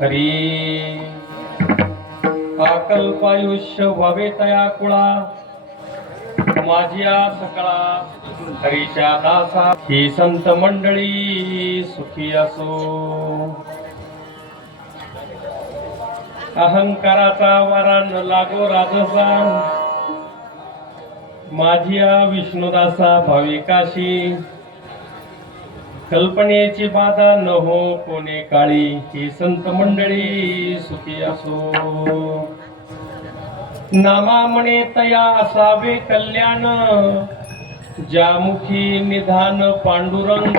हरी अकल्पायुष्य व्हावे तया कुळा माझिया सकळा हरीच्या दासा ही संत मंडळी सुखी असो। अहंकाराचा वारा न लागो राजसा माझिया विष्णुदासा भाविकाशी कल्पनेची बाधा न हो कोणे काळी ही संत मंडळी सुखी असो। नामा म्हणे तया असावे कल्याण ज्यामुखी निधान पांडुरंग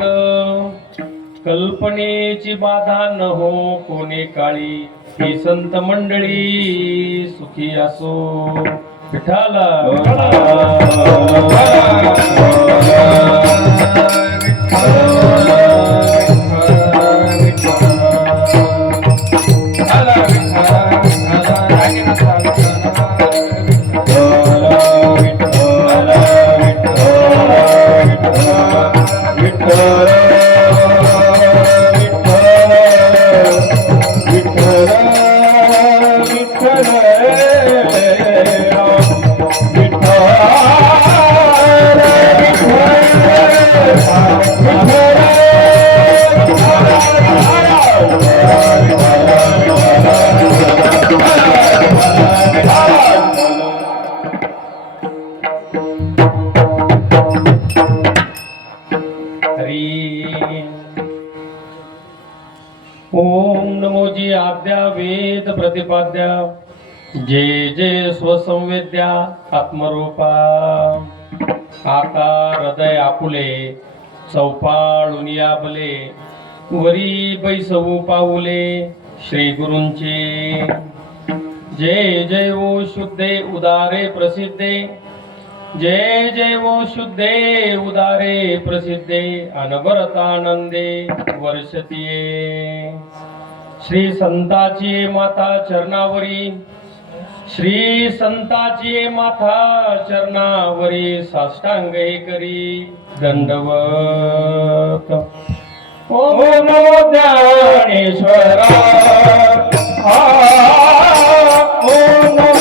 कल्पनेची बाधा न हो कोणे काळी ही संत मंडळी सुखी असो। विठ्ठल ओम नमोजी आद्या वेद प्रतिपाद्या जय जय स्वसंवेद्या आत्मरूपा आकार हृदय आपुले चौपाळून याबले वरी बैसवू पाऊले श्री गुरूंचे जय जय ओ शुद्धे उदारे प्रसिद्धे जय जय वो शुद्धे उदारे प्रसिद्धे अनवरतानंदे वर्षतीये। श्री संताची माता चरणावरी श्री संताची माता चरणावरी साष्टांगे करी दंडवत। ओम नमो ज्ञानेश्वरा ओम नमो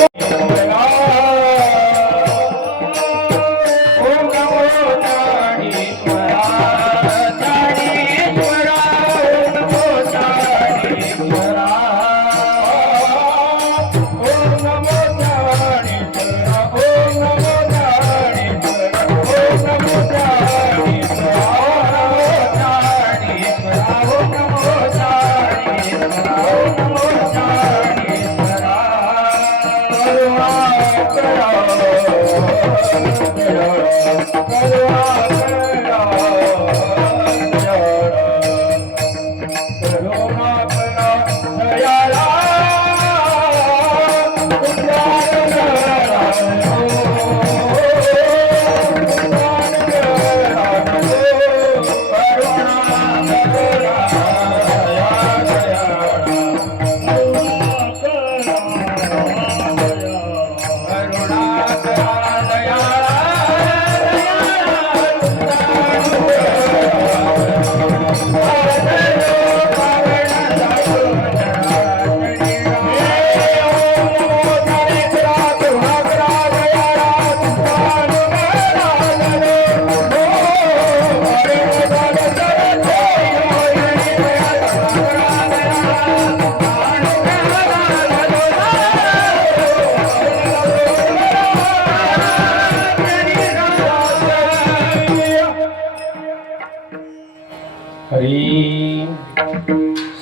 हरी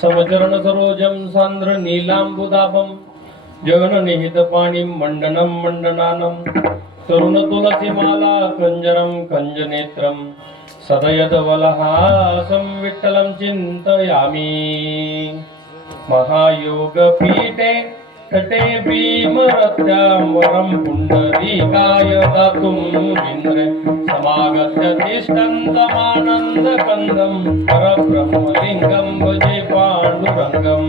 समचरण सरोजम सांद्र नीलांबुदाभम जगननिहित पाणिं मंडनं मंडनानं तरुण तुलसी माला कंजरं कंजनेत्रं सदयदवलहासं विठ्ठलं चिन्तयामि महायोगपीठे तटे भीमरत्यां वरं पुण्डरीकाय दातुं इन्द्र समागत्य तिष्ठन्तमानन्दकन्दं परब्रह्मलिङ्गं भजे पांडुरंगं।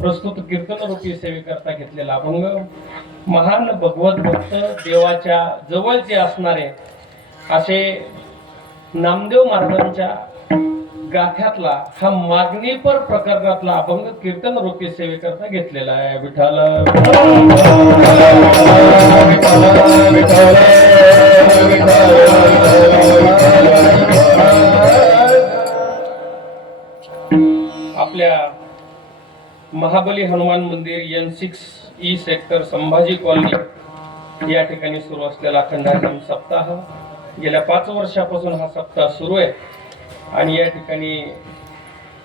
प्रस्तुत कीर्तन रूपी सेवेकरता घेतलेला अभंग महान भगवत भक्त देवाच्या जवळचे असणारे असे नामदेव महाराजांच्या गाथ्यातला हा मागणीपर प्रकरणातला अभंग कीर्तन रूपी सेवेकरता घेतलेला आहे। विठ्ठल आपल्या महाबली हनुमान मंदिर N6 सेक्टर संभाजी कॉलनी या ठिकाणी सुरू असलेला अखंड सप्ताह गेल्या 5 वर्षापासून हा सप्ताह सुरू आहे आणि या ठिकाणी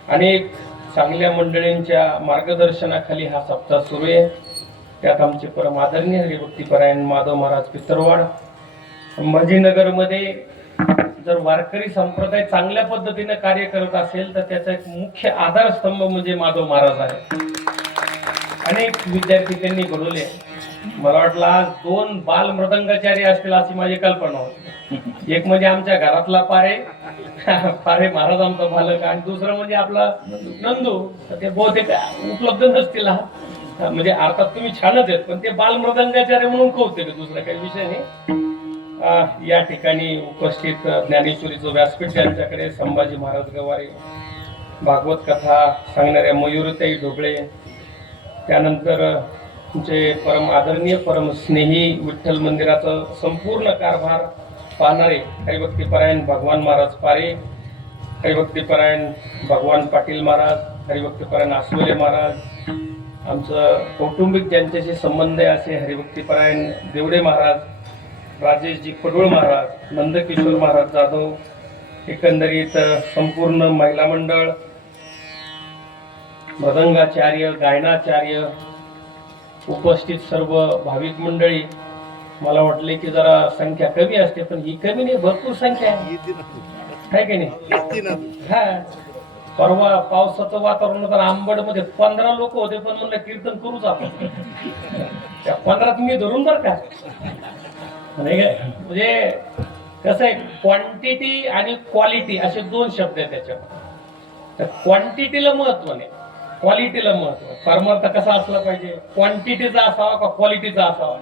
अनेक चांगल्या मंडळींच्या मार्गदर्शनाखाली हा सप्ताह सुरू आहे। त्यात आमचे परम आदरणीय हरिभक्तीपरायण माधव महाराज पितरवाड संभाजीनगर मध्ये जर वारकरी संप्रदाय चांगल्या पद्धतीने कार्य करत असेल तर त्याचा एक मुख्य आधारस्तंभ म्हणजे माधव महाराज आहे। अनेक विद्यार्थी त्यांनी घडवले। मला वाटलं आज 2 बाल मृदंगाचार्य असतील अशी माझी कल्पना होती। एक म्हणजे आमच्या घरातला पारे महाराज आमचा बालक आणि दुसरं म्हणजे आपला नंदू। ते बहुतेक उपलब्ध नसतील म्हणजे अर्थात तुम्ही छानच आहेत पण ते बाल मृदंगाचार्य म्हणून कौतुक आहे, दुसरा काही विषय नाही। या ठिकाणी उपस्थित ज्ञानेश्वरीचं व्यासपीठ त्यांच्याकडे संभाजी महाराज गवारे, भागवत कथा सांगणाऱ्या मयुरताई ढोबळे, त्यानंतर तुमचे परम आदरणीय परम स्नेही विठ्ठल मंदिराचा संपूर्ण कारभार पाहणारे हरिभक्तीपरायण भगवान महाराज पारे, हरिभक्तीपरायण भगवान पाटील महाराज, हरिभक्तीपरायण आसवले महाराज, आमचं कौटुंबिक ज्यांच्याशी संबंध आहे असे हरिभक्तीपरायण देवडे महाराज, राजेशजी पडुळ महाराज, नंदकिशोर महाराज जाधव, एकंदरीत संपूर्ण महिला मंडळ, मृदंगाचार्य, गायनाचार्य, उपस्थित सर्व भाविक मंडळी। मला वाटले की जरा संख्या कमी असते पण ही कमी नाही, भरपूर संख्या आहे की नाही। हा परवा पावसाचं वातावरण होतं आंबड मध्ये 15 लोक होते पण म्हणलं कीर्तन करूच आपण। त्या 15 तुम्ही धरून बर का नाही काय, म्हणजे कसं आहे क्वांटिटी आणि क्वालिटी असे 2 शब्द आहेत त्याच्यात। तर क्वांटिटीला महत्व नाही, क्वालिटीला महत्व। परमार्थ कसा असला पाहिजे, क्वांटिटीचा असावा का क्वालिटीचा असावा?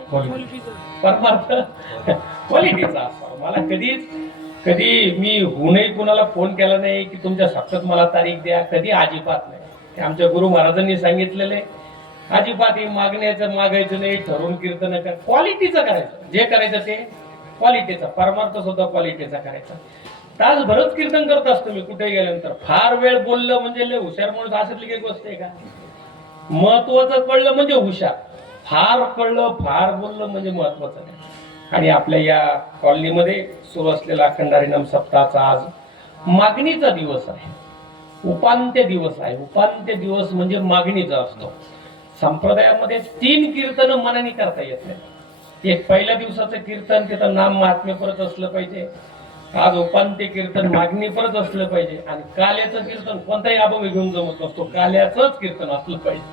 परमार्थ क्वालिटीचा असावा। मला कधी मी हुनही कुणाला फोन केला नाही की तुमच्या सप्ताहात मला तारीख द्या, कधी अजिबात नाही। आमच्या गुरु महाराजांनी सांगितलेले अजिबात मागण्याचं मागायचं नाही, ठरवून कीर्तन कर, क्वालिटीचं करायचं, जे करायचं ते क्वालिटीचा, परमार्थ सुद्धा क्वालिटीचा करायचा। तासभरच कीर्तन करत असतो मी कुठे गेल्यानंतर। फार वेळ बोललं म्हणजे लय हुशार माणूस असेल की गोष्ट आहे का? महत्वाचं कळलं म्हणजे हुशार, फार कळलं फार बोललं म्हणजे महत्वाचं नाही। आणि आपल्या या कॉलनीमध्ये सुरू असलेला अखंड हरिनाम सप्ताहाचा आज मागणीचा दिवस आहे, उपांत्य दिवस आहे। उपांत्य दिवस म्हणजे मागणीचा असतो। संप्रदायामध्ये 3 कीर्तन मनाने करता येत नाही, एक पहिल्या दिवसाचं कीर्तन तिथं नाम महात्म्य परत असलं पाहिजे, आज उपांत्य कीर्तन मागणी परत असलं पाहिजे, आणि काल्याचं कीर्तन कोणताही अभंग घेऊन जमत नसतो, काल्याचंच कीर्तन असलं पाहिजे.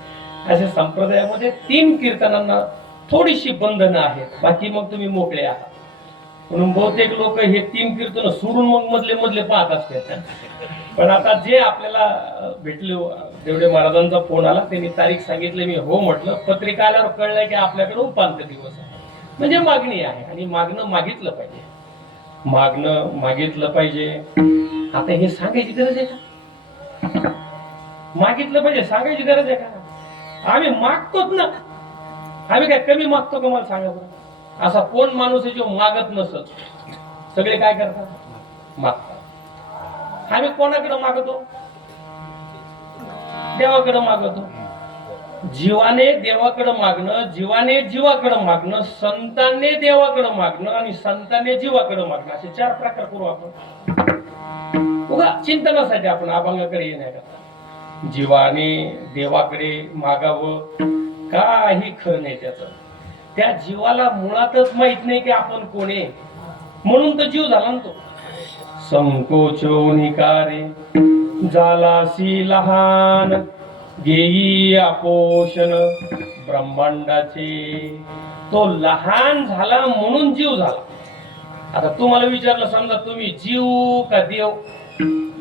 अशा संप्रदायामध्ये 3 कीर्तनांना थोडीशी बंधनं आहेत, बाकी मग तुम्ही मोकळे आहात. म्हणून बहुतेक लोक हे 3 कीर्तन सोडून मग मधले मधले पाहत असतात. पण आता जे आपल्याला भेटले, देवडे महाराजांचा फोन आला, त्यांनी तारीख सांगितली, मी हो म्हटलं. पत्रिका आल्यावर कळलंय की आपल्याकडे उपांत्य दिवस आहे, म्हणजे मागणी आहे, आणि मागणं मागितलं पाहिजे, मागणं मागितलं पाहिजे. आता हे सांगायची गरज आहे का? मागितलं पाहिजे सांगायची गरज आहे का? आम्ही मागतोच ना, आम्ही काय कमी मागतो का? मला सांगा बरं. असा कोण माणूस आहे जो मागत नसत? सगळे काय करतात? मागतात. आम्ही कोणाकडे मागतो? देवाकडे मागतो. जीवाने देवाकडे मागणं, जीवाने जीवाकडे मागणं, संतांनी देवाकडे मागणं, आणि संतांनी जीवाकडे मागणं, असे 4 प्रकार करू आपण. उगा चिंतनासाठी आपण अभंगाकडे येण्याकरता. जीवाने देवाकडे मागावं, काही खरं नाही त्याचं. त्या जीवाला मुळातच माहित नाही की आपण कोण आहे, म्हणून तर जीव झाला ना तो. संकोचो निकारे झालासी लहान, घेई आपोषण ब्रह्मांडाचे. तो लहान झाला म्हणून जीव झाला. आता तुम्हाला विचारलं, समजा तुम्ही जीव का देव,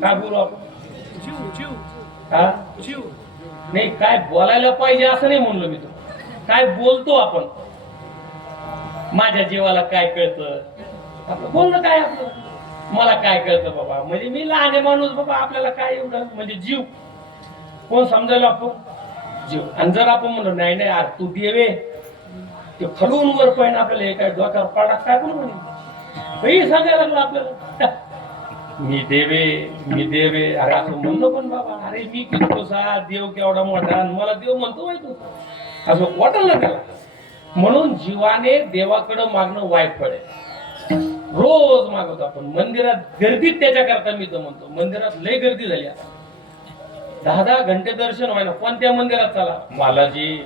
काय बोलू आपण? जीव. नाही, काय बोलायला पाहिजे असं नाही म्हणलो मी. तो काय बोलतो आपण? माझ्या जीवाला काय कळतं? आपलं बोलणं काय? आपलं मला काय कळतं बाबा, म्हणजे मी लहान माणूस बाबा, आपल्याला काय एवढं? म्हणजे जीव कोण समजायला? आपण जीव. आणि जर आपण म्हणलो नाही नाही यार तू देवे, ते खालून वर पण आपल्याला हे काय डोक्यावर पाडा काय कोण म्हणे सांगायला लागलं आपल्याला मी देवे मी देवे. अरे असं म्हणलो, पण बाबा अरे मी किती सा देव केवढा मोठा, मला देव म्हणतो माहिती तू, असं वाटलं ना त्याला. म्हणून जीवाने देवाकडं मागणं वाईट पडेल. रोज मागवतो आपण. मंदिरात गर्दीत त्याच्याकरता मी तर म्हणतो, मंदिरात लय गर्दी झाली आता. 10-10 घंटे दर्शन व्हायला. कोणत्या मंदिरात चला, बालाजी,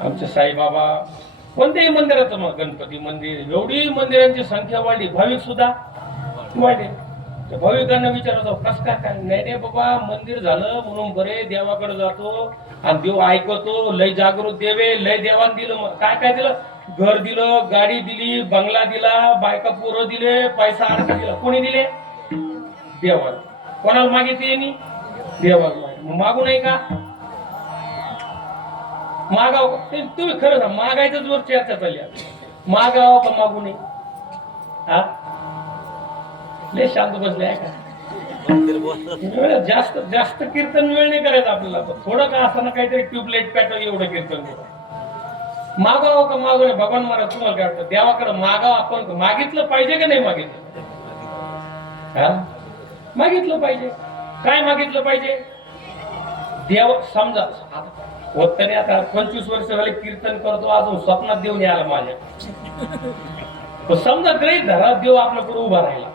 आमचे साईबाबा, कोणत्याही मंदिरात, मग गणपती मंदिर, एवढी मंदिरांची संख्या वाढली, भाविक सुद्धा वाढले. त्या भाविकांना विचारतो कस काय? नाही बाबा, मंदिर झालं म्हणून बरे, देवाकडे जातो आणि देव ऐकतो. लय जागृत देवे, लय देवान दिलं. काय काय दिलं? घर दिलं, गाडी दिली, बंगला दिला, बायका पोरं दिले, पैसा अर्थ दिला. कोणी दिले? देवाला. कोणाला मागितली? देवाला. मागू नाही का? मागाव. तुम्ही खरं सांग, मागायचं वर चर्चा चालली. मागाव का मागू नये? हा, लय शांत बसले आहे का? जास्त जास्त कीर्तन वेळ नाही करायचं आपल्याला. थोडं का असताना काहीतरी ट्यूबलाईट पॅटर्न एवढं कीर्तन करू. मागाव का मागू नये? भगवान महाराज तुम्हाला काय वाटतं? देवाकडे मागाव आपण मागितलं पाहिजे का नाही मागितलं? हा, मागितलं पाहिजे. काय मागितलं पाहिजे? देव समजा होत नाही. आता 25 वर्ष झाले कीर्तन करतो, अजून स्वप्नात देऊन यायला माझ्या. समजा ग्रहित धरा, देव आपल्याकडे उभा राहिला.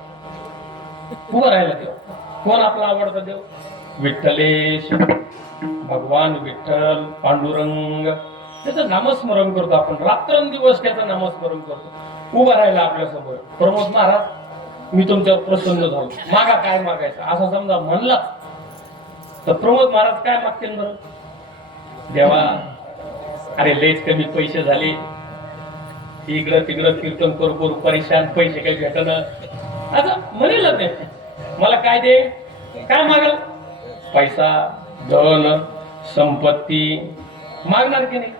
देव कोण आपला आवडता देव? विठ्ठलेश, भगवान विठ्ठल, पांडुरंग. त्याचं नामस्मरण करतो आपण, रात्रंदिवस त्याचं नामस्मरण करतो. उभा राहिला आपल्यासमोर. प्रमोद महाराज, मी तुमच्यावर प्रसन्न झालो, मागा काय मागायचं, असं समजा म्हणला तर प्रमोद महाराज काय मागतील बरं? देवा, अरे लयच कमी पैसे झाले, इकडं तिकडं कीर्तन करू करू परेशान, पैसे काही भेटन, असं म्हणेल ते. मला काय दे? काय मागल? पैसा, धन, संपत्ती मागणार की नाही?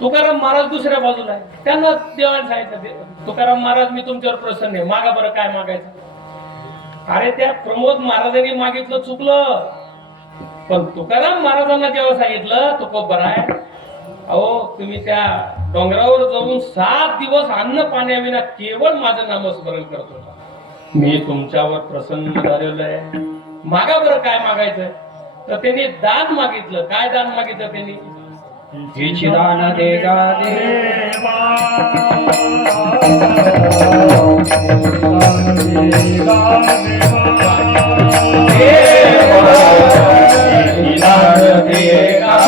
तुकाराम महाराज दुसऱ्या बाजूला आहे, त्यांना देवाने सांगितलं, तुकाराम महाराज मी तुमच्यावर प्रसन्न आहे, मागा बरं काय मागायचं. अरे त्या प्रमोद महाराजांनी मागितलं चुकलं, पण तुकाराम महाराजांना जेव्हा सांगितलं तुको बरं आहे, अहो तुम्ही त्या डोंगरावर जाऊन 7 दिवस अन्न पाण्याविना केवळ माझं नामस्मरण करत होता, मी तुमच्यावर प्रसन्न झालेलो आहे, मागा बरं काय मागायचंय. तर त्यांनी दान मागितलं. काय दान मागितलं त्यांनी? दान देगा देवा, देवा, देवा,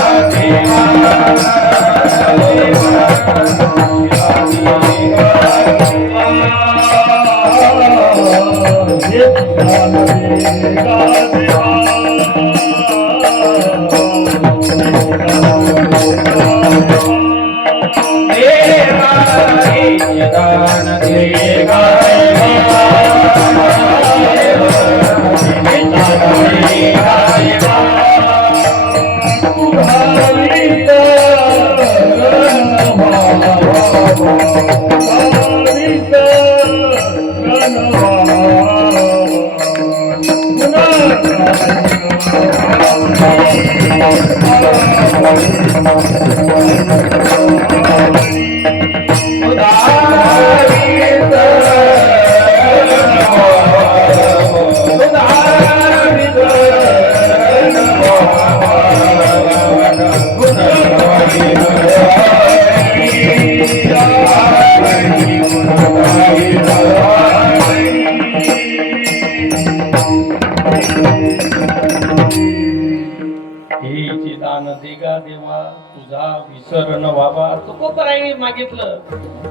तुकोबरायांनी मागितलं,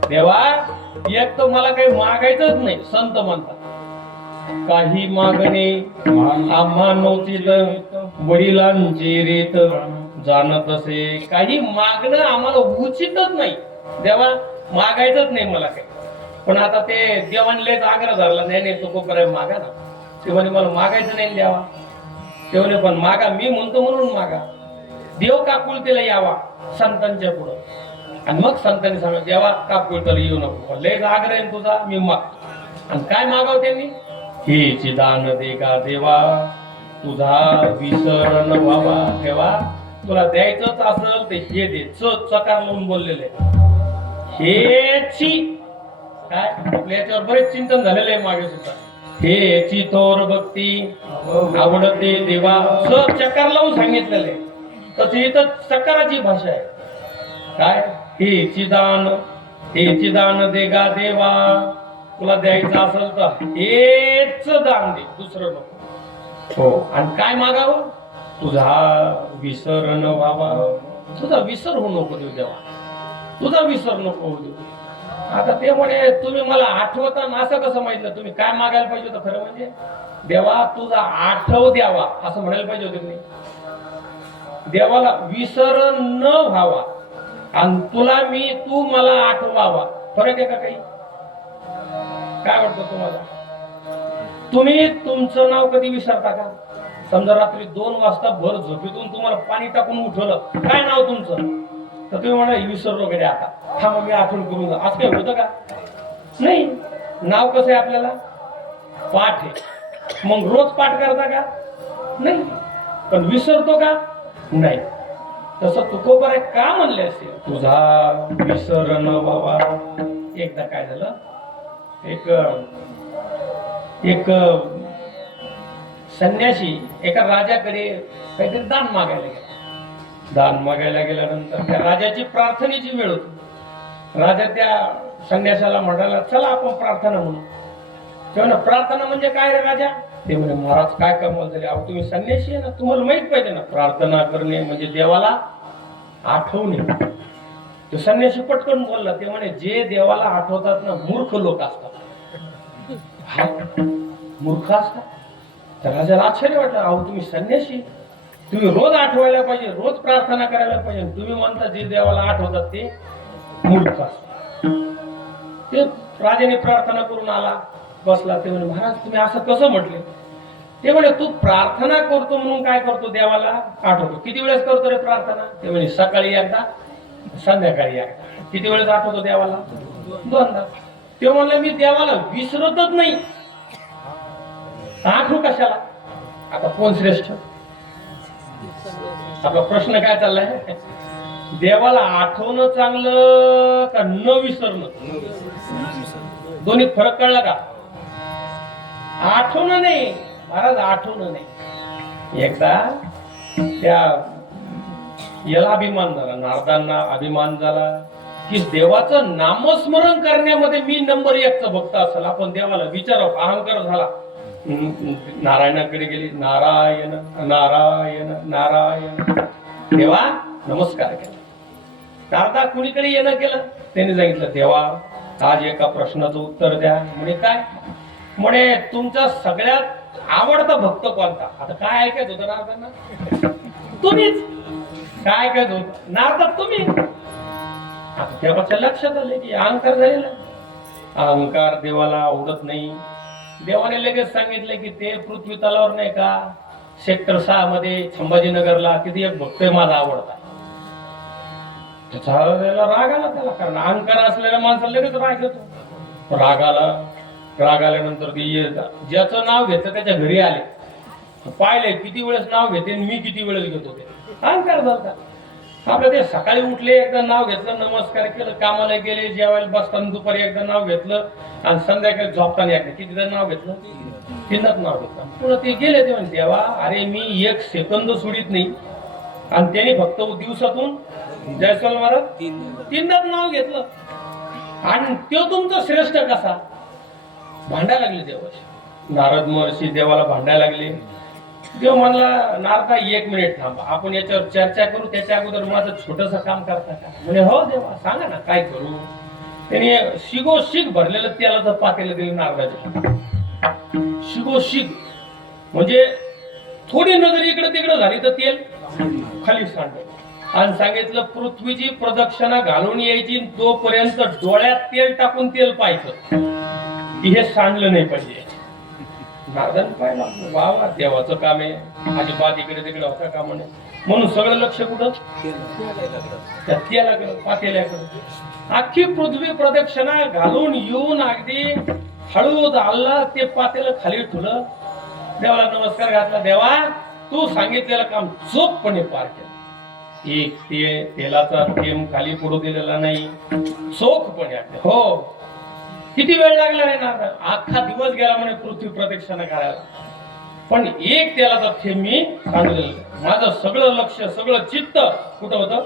देवा एक तर मला काही मागायचंच नाही. संत म्हणतात काही मागणे आम्हा नव्हती वडिलांची रीत जाणत असे. काही मागणं आम्हाला उचितच नाही. देवा मागायचंच नाही मला काही. पण आता ते देवांनीच आग्रह धरला, नाही नाही तुकोबराय मागा ना. ते म्हणे मला मागायचं नाही देवा. ते म्हणे पण मागा, मी म्हणतो म्हणून मागा. देव काकुलतेला यावा संतांच्या पुढं. आणि मग संतांनी सांगितलं देवा काकुलतेला येऊ नको, लयच आग्रह आहे तुझा, मी मागतो. आणि काय मागाव त्यांनी, हेची दान दे का देवा तुझा विसर न व्हावा. देवा तुला द्यायचंच असेल ते हे दे. चकार लावून बोललेले हेची काय आपल्या याच्यावर बरेच चिंतन झालेलं आहे मागे सुद्धा. हेची थोर भक्ती आवडते देवा. चकार लावून सांगितलेलं आहे. तशी इथं चकाराची भाषा आहे. काय हेची दान दे गा देवा तुला द्यायचं असेल तर हेच दान दे, दुसरं नको. हो आणि काय मागावं, तुझा विसर न व्हावा. तुझा विसर होऊ नको देऊ देवा, तुझा विसर नको होऊ देऊ. आता ते म्हणे तुम्ही मला आठवता ना, असं कसं माहितलं. तुम्ही काय मागायला पाहिजे होतं खरं म्हणजे, देवा तुझा आठव द्यावा असं म्हणायला पाहिजे होतं तुम्ही. देवाला विसर न व्हावा आणि तू मला आठवावा. फरक आहे का काही? काय वाटतं तुम्हाला? तुम्ही तुमचं नाव कधी विसरता का? समजा रात्री 2 वाजता भर झोपेतून तुम्हाला पाणी टाकून उठवलं, काय नाव तुमचं, तर तुम्ही म्हणा विसरलो कधी, आता थांबा मी आठवण करून जा. असं काही होतं का? नाही. नाव कसं आहे आपल्याला पाठ आहे. मग रोज पाठ करता का? नाही. पण विसरतो का? नाही. तसं तुकोबराय का म्हणले असेल, तुझा विसर न व्हावा. एकदा काय झालं, एक संन्यासी एका राजाकडे काहीतरी दान मागायला गेला. दान मागायला गेल्यानंतर त्या राजाची प्रार्थनेची वेळ होती. राजा त्या संन्यासाला म्हणाला चला आपण प्रार्थना म्हणू. तेव्हा प्रार्थना म्हणजे काय रे राजा? ते म्हणे महाराज काय कमाल झाली, अहो तुम्ही संन्यासी आहे ना, तुम्हाला माहित पाहिजे ना, प्रार्थना करणे म्हणजे देवाला आठवणे. तो संन्यासी पटकन बोलला. ते म्हणे जे देवाला आठवतात ना मूर्ख लोक असतात. मूर्ख असतात. तर राजाला आश्चर्य वाटलं, अहो तुम्ही संन्यासी, तुम्ही रोज आठवायला पाहिजे, रोज प्रार्थना करायला पाहिजे, तुम्ही म्हणता जे देवाला आठवतात ते मूर्ख असतात. ते राजाने प्रार्थना करून आला, बसला. ते म्हणे महाराज तुम्ही असं कसं म्हटले? ते म्हणे तू प्रार्थना करतो म्हणून काय करतो, देवाला आठवतो. किती वेळेस करतो रे प्रार्थना? ते म्हणे सकाळी एकदा, संध्याकाळी एकदा. किती वेळेस आठवतो देवाला? 2दा. ते म्हणलं मी देवाला विसरतच नाही, आठवू कशाला? आता कोण श्रेष्ठ? आपला प्रश्न काय चाललाय, देवाला आठवणं चांगलं का न विसरणं? दोन्ही फरक कळला का? आठवणं नाही महाराज, आठवणं नाही. एकदा त्या याला अभिमान झाला, नारदांना अभिमान झाला की देवाचं नामस्मरण करण्यामध्ये मी नंबर 1चा भक्त असेल. आपण देवाला विचारावं, अहंकार झाला. नारायणाकडे गेली, नारायण नारायण नारायण. देवा नमस्कार केला. नारदा कुणीकडे येणं केलं. त्यांनी सांगितलं, देवा आज एका प्रश्नाचं उत्तर द्या. म्हणे काय? म्हणे तुमचा सगळ्यात आवडता भक्त कोणता? आता काय ऐकायचं होतं नारदांना? तुम्हीच. काय ऐकायचं होतं? नारदा तुम्ही. आता देवाच्या लक्षात आले की अहंकार झालेला. अहंकार देवाला आवडत नाही. देवाने लगेच सांगितले की ते पृथ्वी तलावर नाही का सेक्टर 6 मध्ये संभाजीनगरला तिथे एक भक्त माझा आवडता. त्याला राग आला त्याला, कारण अहंकार असलेल्या माणसाला लगेच राग येतो. राग आल्यानंतर ज्याचं नाव घेतलं त्याच्या घरी आले, पाहिले किती वेळेस नाव घेते मी किती वेळेस घेतो. ते अहंकार झाला. आपलं ते सकाळी उठले एकदा नाव घेतलं, नमस्कार केलं, कामाला गेले, जेवायला बसताना दुपारी एकदा नाव घेतलं आणि संध्याकाळी झोपताना एकदा कितीदा नाव घेतलं? 3च नाव घेतलं. पुन्हा ते गेले ते म्हणते, देवा अरे मी 1 सेकंद सोडित नाही. आणि त्यांनी फक्त दिवसातून जयस्वाल महाराज 3च नाव घेतलं. आणि तो तुमचा श्रेष्ठ कसा? भांडायला लागले देवाशी. नारद महर्षी देवाला भांडायला लागले. देव म्हणला, नारदा 1 मिनिट थांबा, आपण याच्यावर चर्चा करू. त्याच्या अगोदर माझं छोटस काम करता का? म्हणजे हो देवा सांगा ना काय करू. त्यांनी शिगोशिग भरलेलं तेलाचं पातेलं दिलं नारदाच्या. शिगोशिग म्हणजे थोडी नजर इकडे तिकडे झाली तर तेल खाली सांडलं. आणि सांगितलं पृथ्वीची प्रदक्षिणा घालून यायची, तोपर्यंत डोळ्यात तेल टाकून तेल पाहायचं की हे सांडलं नाही पाहिजे. नारदांनी पाहिलं, वा वा देवाचं काम आहे, अजिबात इकडे तिकडे होता का म्हणे. म्हणून सगळं लक्ष कुठं? त्या तेलाकडे, पातेल्याकडे. अख्खी पृथ्वी प्रदक्षिणा घालून येऊन अगदी हळू चालला, ते पातेलं खाली ठेवलं, देवाला नमस्कार घातला. देवा तू सांगितलेलं काम चोखपणे पार केलं. एक तेलाचा थेंब खाली पडू दिलेला नाही, चोखपणे. हो किती वेळ लागला रे नारदा? अख्खा दिवस गेला म्हणे पृथ्वी प्रदक्षिणा करायला, पण एक तेलाचा थेंब मी सांगितलेलं. माझं सगळं लक्ष सगळं चित्त कुठं होतं?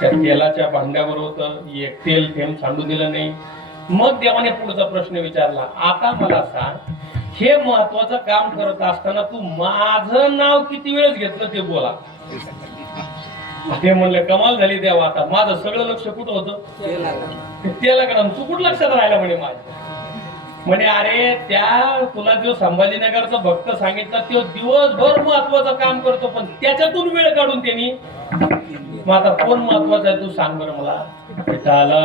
त्या तेलाच्या भांड्यावर होतं. एक तेल थेंब सांडू दिलं नाही. मग देवाने पुढचा प्रश्न विचारला, आता मला सांग, हे महत्वाचं काम करत असताना तू माझं नाव किती वेळेस घेतलं ते बोला. ते म्हणले, कमाल झाली देवा, आता माझं सगळं लक्ष कुठं होतं? तेलाकडं. तू कुठं लक्षात राहिला म्हणे माझ्या? म्हणे अरे त्या तुला जो संभाजीनगरचा भक्त सांगितला तो दिवसभर महत्वाचं काम करतो, पण त्याच्यातून वेळ काढून त्यांनी. मग आता कोण महत्वाचं आहे तू सांग बरं मला. विठाला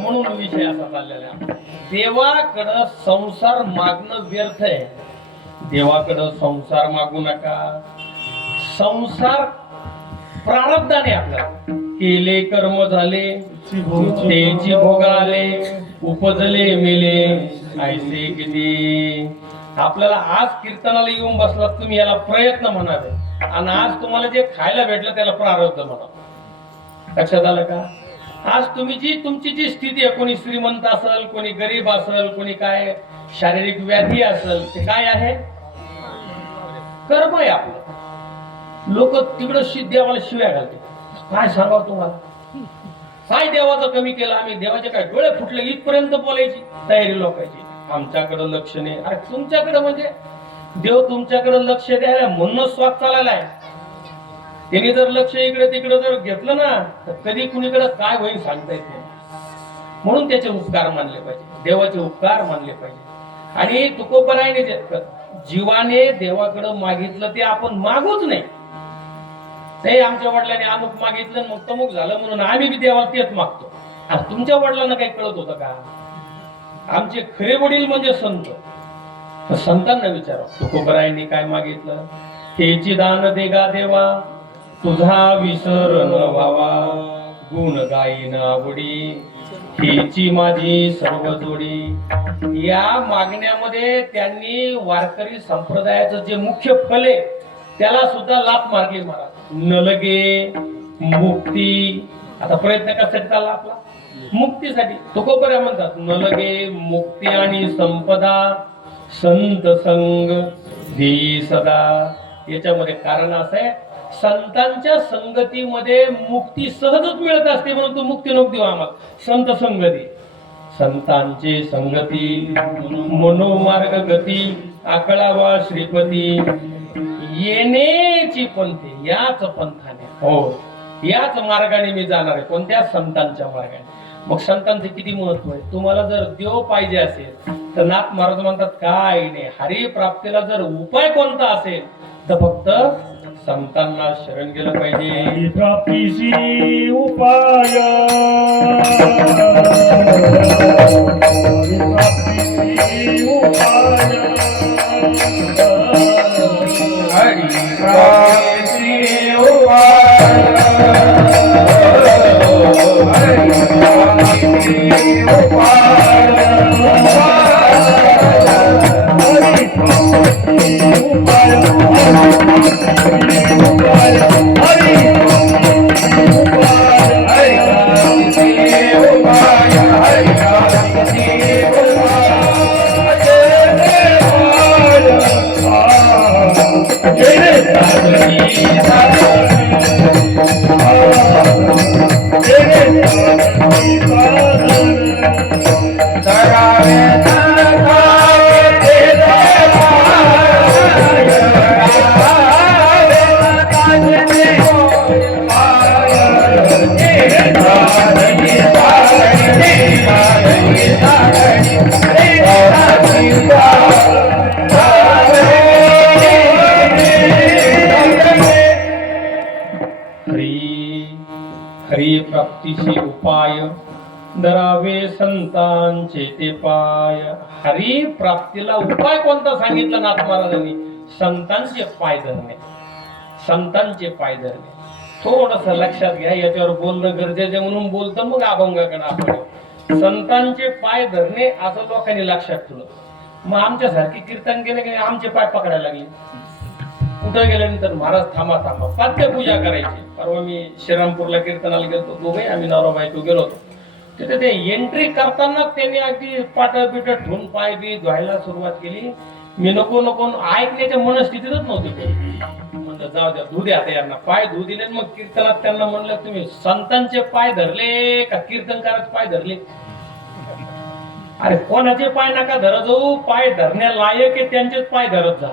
म्हणून विषय असा चाललेला आहे. देवाकडं संसार मागणं व्यर्थ आहे. देवाकडं संसार मागू नका. संसार प्रारब्धाने आपल्याला केले कर्म झाले, तेची भोगाले, उपजले मेले ऐसे किती. आपल्याला आज कीर्तनाला येऊन बसलात तुम्ही, याला प्रयत्न म्हणावे. आणि आज तुम्हाला जे खायला भेटलं त्याला प्रारब्ध म्हणावं. लक्षात आलं का? आज तुमची जी स्थिती आहे, कोणी श्रीमंत असेल, कोणी गरीब असेल, कोणी काय शारीरिक व्याधी असेल, ते काय आहे? कर्म आहे आपलं. लोक तिकडं देवाला शिव्या घालते. काय सांगावं तुम्हाला? काय देवाचं कमी केलं आम्ही? देवाचे काय डोळे फुटले इथपर्यंत बोलायची तयारी लोकांची. आमच्याकडे लक्ष नाही. अरे तुमच्याकडे म्हणजे देव तुमच्याकडे लक्ष द्यायला म्हणूनच स्वाद चालला आहे. त्यांनी जर लक्ष इकडे तिकडे जर घेतलं ना तर कधी कुणीकडे काय होईल सांगता येत नाही. म्हणून त्याचे उपकार मानले पाहिजे, देवाचे उपकार मानले पाहिजे. आणि तुकोबरायने जीवाने देवाकडे मागितलं ते आपण मागूच नाही. ते आमच्या वडिलांनी अमुक मागितलं मग तमुक झालं म्हणून आम्ही बी देवाला तेच मागतो. आणि तुमच्या वडिलांना काही कळत होतं का? आमचे खरे वडील म्हणजे संत. संतांना विचारा तुकोबरायांनी काय मागितलं. हेची दान देगा देवा, तुझा विसर न व्हावा, गुण गायीन आवडी, हेची माझी सर्व जोडी. या मागण्यामध्ये त्यांनी वारकरी संप्रदायाचं जे मुख्य फल आहे त्याला सुद्धा लाथ मारली महाराज. नलगे मुक्ती. आता प्रयत्न कशासाठी चालला आपला? मुक्तीसाठी. तुकोबऱ्या म्हणतात नलगे मुक्ती आणि संपदा, संत संग देई सदा. याच्यामध्ये कारण असं आहे, संतांच्या संगतीमध्ये मुक्ती सहजच मिळत असते, म्हणून तू मुक्ती नको देऊ आम्हाला. संत संगती, संतांची संगती मनोमार्ग गती आकळावा श्रीपती. येण्याची पंथी, याच पंथाने, हो याच मार्गाने मी जाणार आहे. कोणत्या? संतांच्या मार्गाने. मग संतांचे किती महत्व आहे. तुम्हाला जर देव पाहिजे असेल तर नाथ महाराज म्हणतात काय नाही, हरी प्राप्तीला जर उपाय कोणता असेल तर फक्त संतांना शरण गेलं पाहिजे. प्राप्तीची उपाय, प्राप्तीची उपाय, हरी प्राप्तीची उपाय, हरी प्राप्तीची हरी प्राप्तीचे उपाय धरावे संतांचे ते पाय. हरी प्राप्तीला उपाय कोणता सांगितला नाथ महाराजांनी? संतांचे पाय धरणे. संतांचे पाय धरणे थोडस लक्षात घ्या, याच्यावर बोलणं गरजेचं म्हणून बोलतो. मग अभंगाकडे आपण संतांचे पाय धरणे असं लोकांनी लक्षात ठेवलं. मग आमच्यासारखी कीर्तन केलं की आमचे पाय पकडायला लागले. कुठं गेल्यानंतर महाराज थांबा थांबा, पाद्य पूजा करायची. परवा मी श्रीरामपूरला कीर्तनाला गेलो, दोघे आम्ही नवरा बायको गेलो होतो. तिथे ते एंट्री करताना त्यांनी अगदी पाटळ पिटळ ठेवून पाय बी धुवायला सुरुवात केली. मी नको नको ऐकण्याच्या मनस्थितीतच नव्हती. म्हणलं जाऊ द्या, धू द्या यांना. पाय धू दिले. मग कीर्तनात त्यांना म्हणलं तुम्ही संतांचे पाय धरले का कीर्तनकाराचे पाय धरले? अरे कोणाचे पाय नका धरत जाऊ, पाय धरण्या लायक आहे त्यांचेच पाय धरत जा.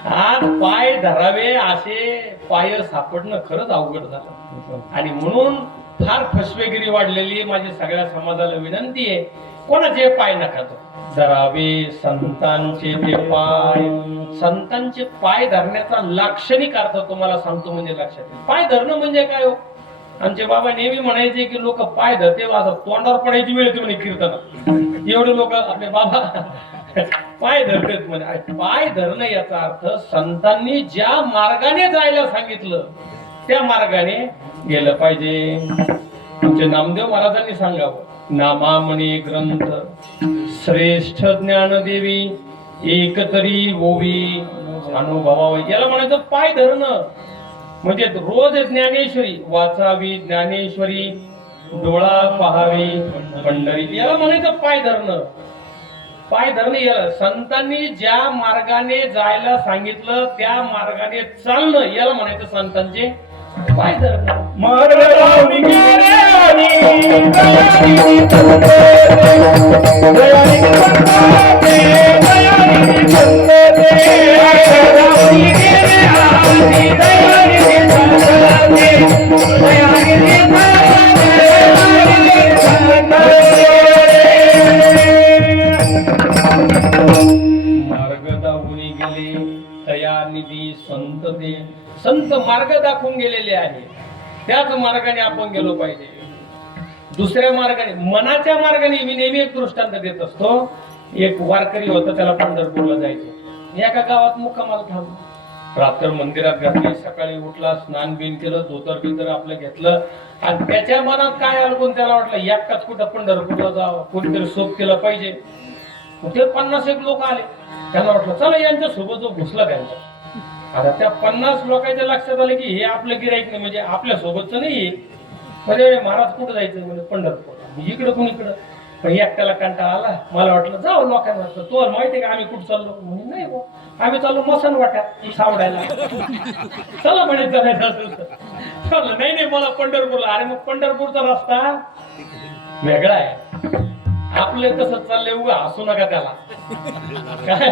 आज पाय धरावे असे पाय सापडणं खरंच अवघड झालं. आणि म्हणून फार फसवेगिरी वाढलेली. माझी सगळ्या समाजाला विनंती आहे, कोणाचे पाय नका धरावे संतांचे ते पाय. संतांचे पाय धरण्याचा लाक्षणिक अर्थ तुम्हाला सांगतो, म्हणजे लक्षात येईल. पाय धरणं म्हणजे काय हो? आमचे बाबा नेहमी म्हणायचे की लोक पाय धरते असं तोंडावर पडायची वेळ येते म्हणे कीर्तनात. एवढे लोक आपले बाबा पाय धरतेत म्हणे. पाय धरणं याचा अर्थ संतांनी ज्या मार्गाने जायला सांगितलं त्या मार्गाने गेलं पाहिजे. तुमचे नामदेव महाराजांनी सांगावं, नामामणी ग्रंथ श्रेष्ठ ज्ञानदेवी एकतरी ओवी अनुभवावी. याला म्हणायचं पाय धरणं. म्हणजे रोज ज्ञानेश्वरी वाचावी, ज्ञानेश्वरी डोळा पहावी पंढरी. याला म्हणायचं पाय धरणं. पाय धरणे याला संतांनी ज्या मार्गाने जायला सांगितलं त्या मार्गाने चालणं याला म्हणायचं संतांचे पाय धरणं. मार्ग लावून गेले आणि संत ते संत मार्ग दाखवून गेलेले आहे, त्याच मार्गाने आपण गेलो पाहिजे. दुसऱ्या मार्गाने, मनाच्या मार्गाने मी नेहमी एक दृष्टांत देत असतो. एक वारकरी होता, त्याला पंढरपूरला जायचं. एका गावात मुक्कामाला थांबलो. रात्र मंदिरात घातली, सकाळी उठला, स्नान बिन केलं, धोतर बितर आपलं घेतलं. आणि त्याच्या मनात काय आलं, कोण त्याला वाटलं एकटाच कुठं पंढरपूरला जावं, कोणीतरी सोप केलं पाहिजे. ते 50 लोक आले. त्यांना वाटलं चला यांच्या सोबत जो घुसला त्यांचा. आता त्या 50 लोकांच्या लक्षात आलं की हे आपलं गिराईक नाही, म्हणजे आपल्या सोबतच नाही. म्हणजे महाराज कुठं जायचं? म्हणजे पंढरपूर. इकडं कोणीकडं पण एकट्याला कंटाळा आला. मला वाटलं जाऊ लोकांना, तो माहितीये का आम्ही कुठं चाललो? म्हणे नाही हो, आम्ही चाललो मसन वाट्यात सावडायला. चला म्हणे चालायचं असेल तर चाललं. नाही नाही मला पंढरपूरला. अरे मग पंढरपूरचा रस्ता वेगळा आहे. आपले तसं चाललंय, उगा हसू नका त्याला. काय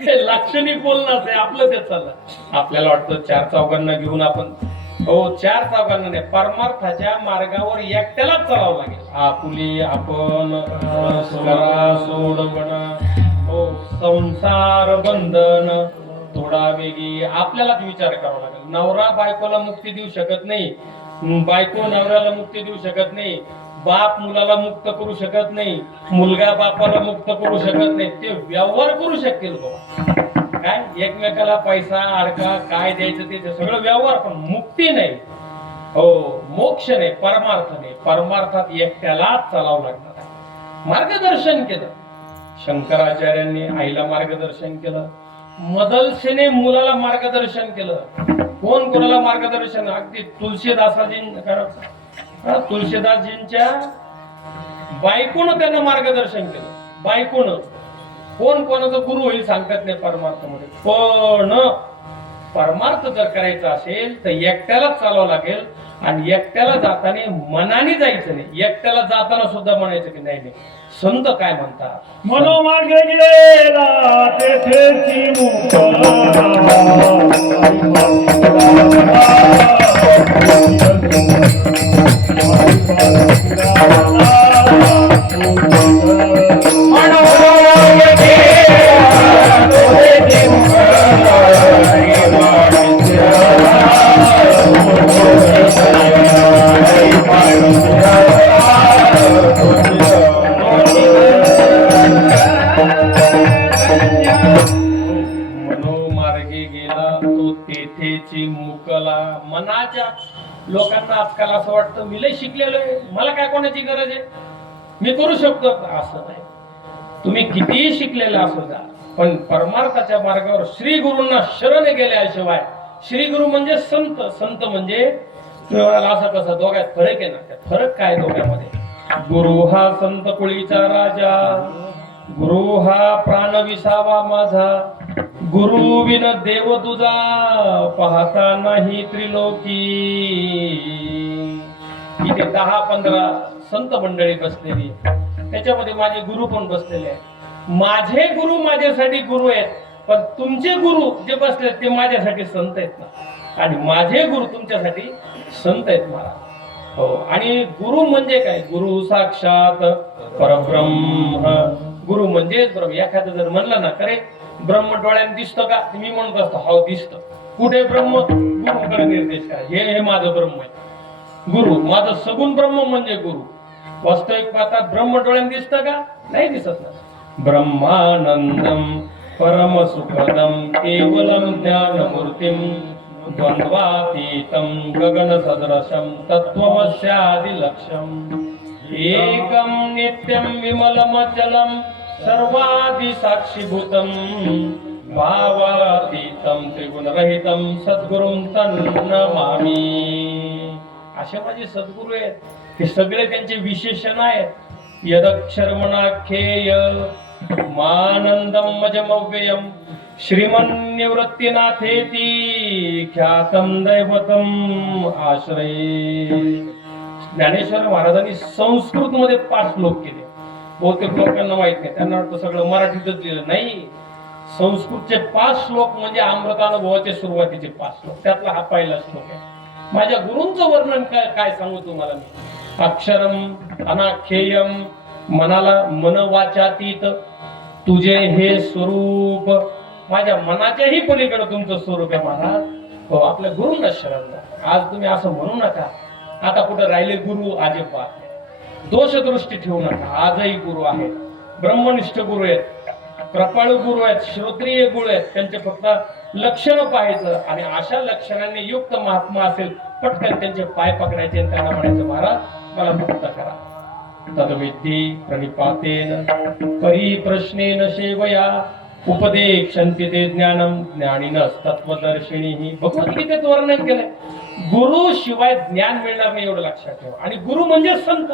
हे लाक्षणिक बोलणं आहे आपलं. ते चाललं. आपल्याला वाटतं चार चौघांना घेऊन आपण, हो चार चौघांना नाही, परमार्थाच्या मार्गावर एकट्यालाच चालावं लागेल. आपुली आपण सोडवण, हो संसार बंधन थोडा वेगळी. आपल्यालाच विचार करावा लागेल. नवरा बायकोला मुक्ती देऊ शकत नाही, बायको नवऱ्याला मुक्ती देऊ शकत नाही, बाप मुलाला मुक्त करू शकत नाही, मुलगा बापाला मुक्त करू शकत नाही. ते व्यवहार करू शकतील बाबा. काय एकमेकाला पैसा अडका काय द्यायचं ते सगळं व्यवहार, पण मुक्ती नाही, हो मोक्ष नाही, परमार्थ नाही. परमार्थात एकट्यालाच चालावं लागणार आहे. मार्गदर्शन केलं शंकराचार्यांनी, आईला मार्गदर्शन केलं. मदलसेने मुलाला मार्गदर्शन केलं. कोण कोणाला मार्गदर्शन? अगदी तुलसीदासजींच्या बायकोनं त्यांना मार्गदर्शन केलं. बायकोनं. कोण कोणाचा गुरु होईल सांगतात नाही परमार्थामध्ये. पण परमार्थ जर करायचा असेल तर एकट्यालाच चालावं लागेल. आणि एकट्याला जाताना मनाने जायचं नाही. एकट्याला जाताना सुद्धा म्हणायचं की नाही नाही संत काय म्हणतात. मनोमागे गेला तेथेची मनोमार्गे गेला तो तेथेची मुकला. मनाच्या लोकांना आजकाल असं वाटतं मी लय शिकलेलो आहे, मला काय कोणाची गरज आहे, मी करू शकतो. असं नाही. तुम्ही कितीही शिकलेला असू द्या, पण परमार्थाच्या मार्गावर श्री गुरूंना शरण गेल्याशिवाय, श्री गुरु म्हणजे संत, संत म्हणजे तुम्ही म्हणाल असं कसं, दोघात फरक आहे ना. फरक काय दोघांमध्ये? गुरु हा संत कुळीचा राजा, गुरु हा प्राण विसावा माझा, गुरु विन देव तुझा पाहता नाही त्रिलोकी. इथे 10-15 संत मंडळी बसलेली, त्याच्यामध्ये माझे गुरु पण बसलेले आहेत. माझे गुरु माझ्यासाठी गुरु आहेत, पण तुमचे गुरु जे बसले ते माझ्यासाठी संत आहेत ना. आणि माझे गुरु तुमच्यासाठी संत आहेत मला. हो. आणि गुरु म्हणजे काय? गुरु साक्षात परब्रह्म. गुरु म्हणजेच ब्रह्म. एखादं जर म्हणलं ना करे ब्रह्म डोळ्याने दिसतं का, मी म्हणत असतो हो दिसतं. कुठे ब्रह्म? गुरुकडे निर्देश करा. हे माझं ब्रह्म आहे. गुरु माझं सगुण ब्रह्म म्हणजे गुरु. वास्तविक पाहता ब्रह्म डोळ्याने दिसतं का? नाही दिसत ना. ब्रह्मानंदम परम सुखदम केवलम ज्ञानमूर्तिम द्वंद्वातीतं गगन सदृशं तत्त्वमस्यादिलक्ष्यम् एकं नित्यं विमलमचलं सर्वादि साक्षीभूतं भावातीतं त्रिगुणरहितं सद्गुरुं तन्नमामि. असे माझे सद्गुरू आहेत. हे सगळे त्यांचे विशेषण आहेत. यदक्षरमणाख्येय मानंदम मजमव्ययम श्रीमन्निवृत्तिनाथेति ख्यातं दैवतम आश्रये. ज्ञानेश्वर महाराजांनी संस्कृत मध्ये 5 श्लोक केले. बहुतेक लोकांना माहित नाही, त्यांना वाटतं सगळं मराठीतच लिहिलं. नाही, संस्कृतचे 5 श्लोक म्हणजे अमृतानुभवाचे सुरुवातीचे 5 श्लोक. त्यातला हा पहिला श्लोक आहे. माझ्या गुरूंचं वर्णन काय सांगू तुम्हाला मी. अक्षरम अनाख्येयम, मनाला मन वाचातीत तुझे हे स्वरूप. माझ्या मनाच्याही पलीकडे तुमचं स्वरूप आहे महाराज. हो. आपल्या गुरूंना शरण द्या. आज तुम्ही असं म्हणू नका आता कुठे राहिले गुरु. अजिबात दोषदृष्टी ठेवू नका. आजही गुरु आहेत. ब्रह्मनिष्ठ गुरु आहेत, कृपाळू गुरु आहेत, श्रोत्रिय गुरु आहेत. त्यांचे फक्त लक्षण पाहायचं आणि अशा लक्षणांनी युक्त महात्मा असेल पटकन त्यांचे पाय पकडायचे आणि त्यांना म्हणायचं महाराज मला मुक्त करा. तद्विद्धि प्रणिपातेन परिप्रश्नेन सेवया उपदेक्षन्ति ते ज्ञानम ज्ञानिनस्तत्वदर्शिनीः. भगवद्गीतेत वर्णन केलंय. गुरु शिवाय ज्ञान मिळणार नाही एवढं लक्षात ठेवा. आणि गुरु म्हणजे संत.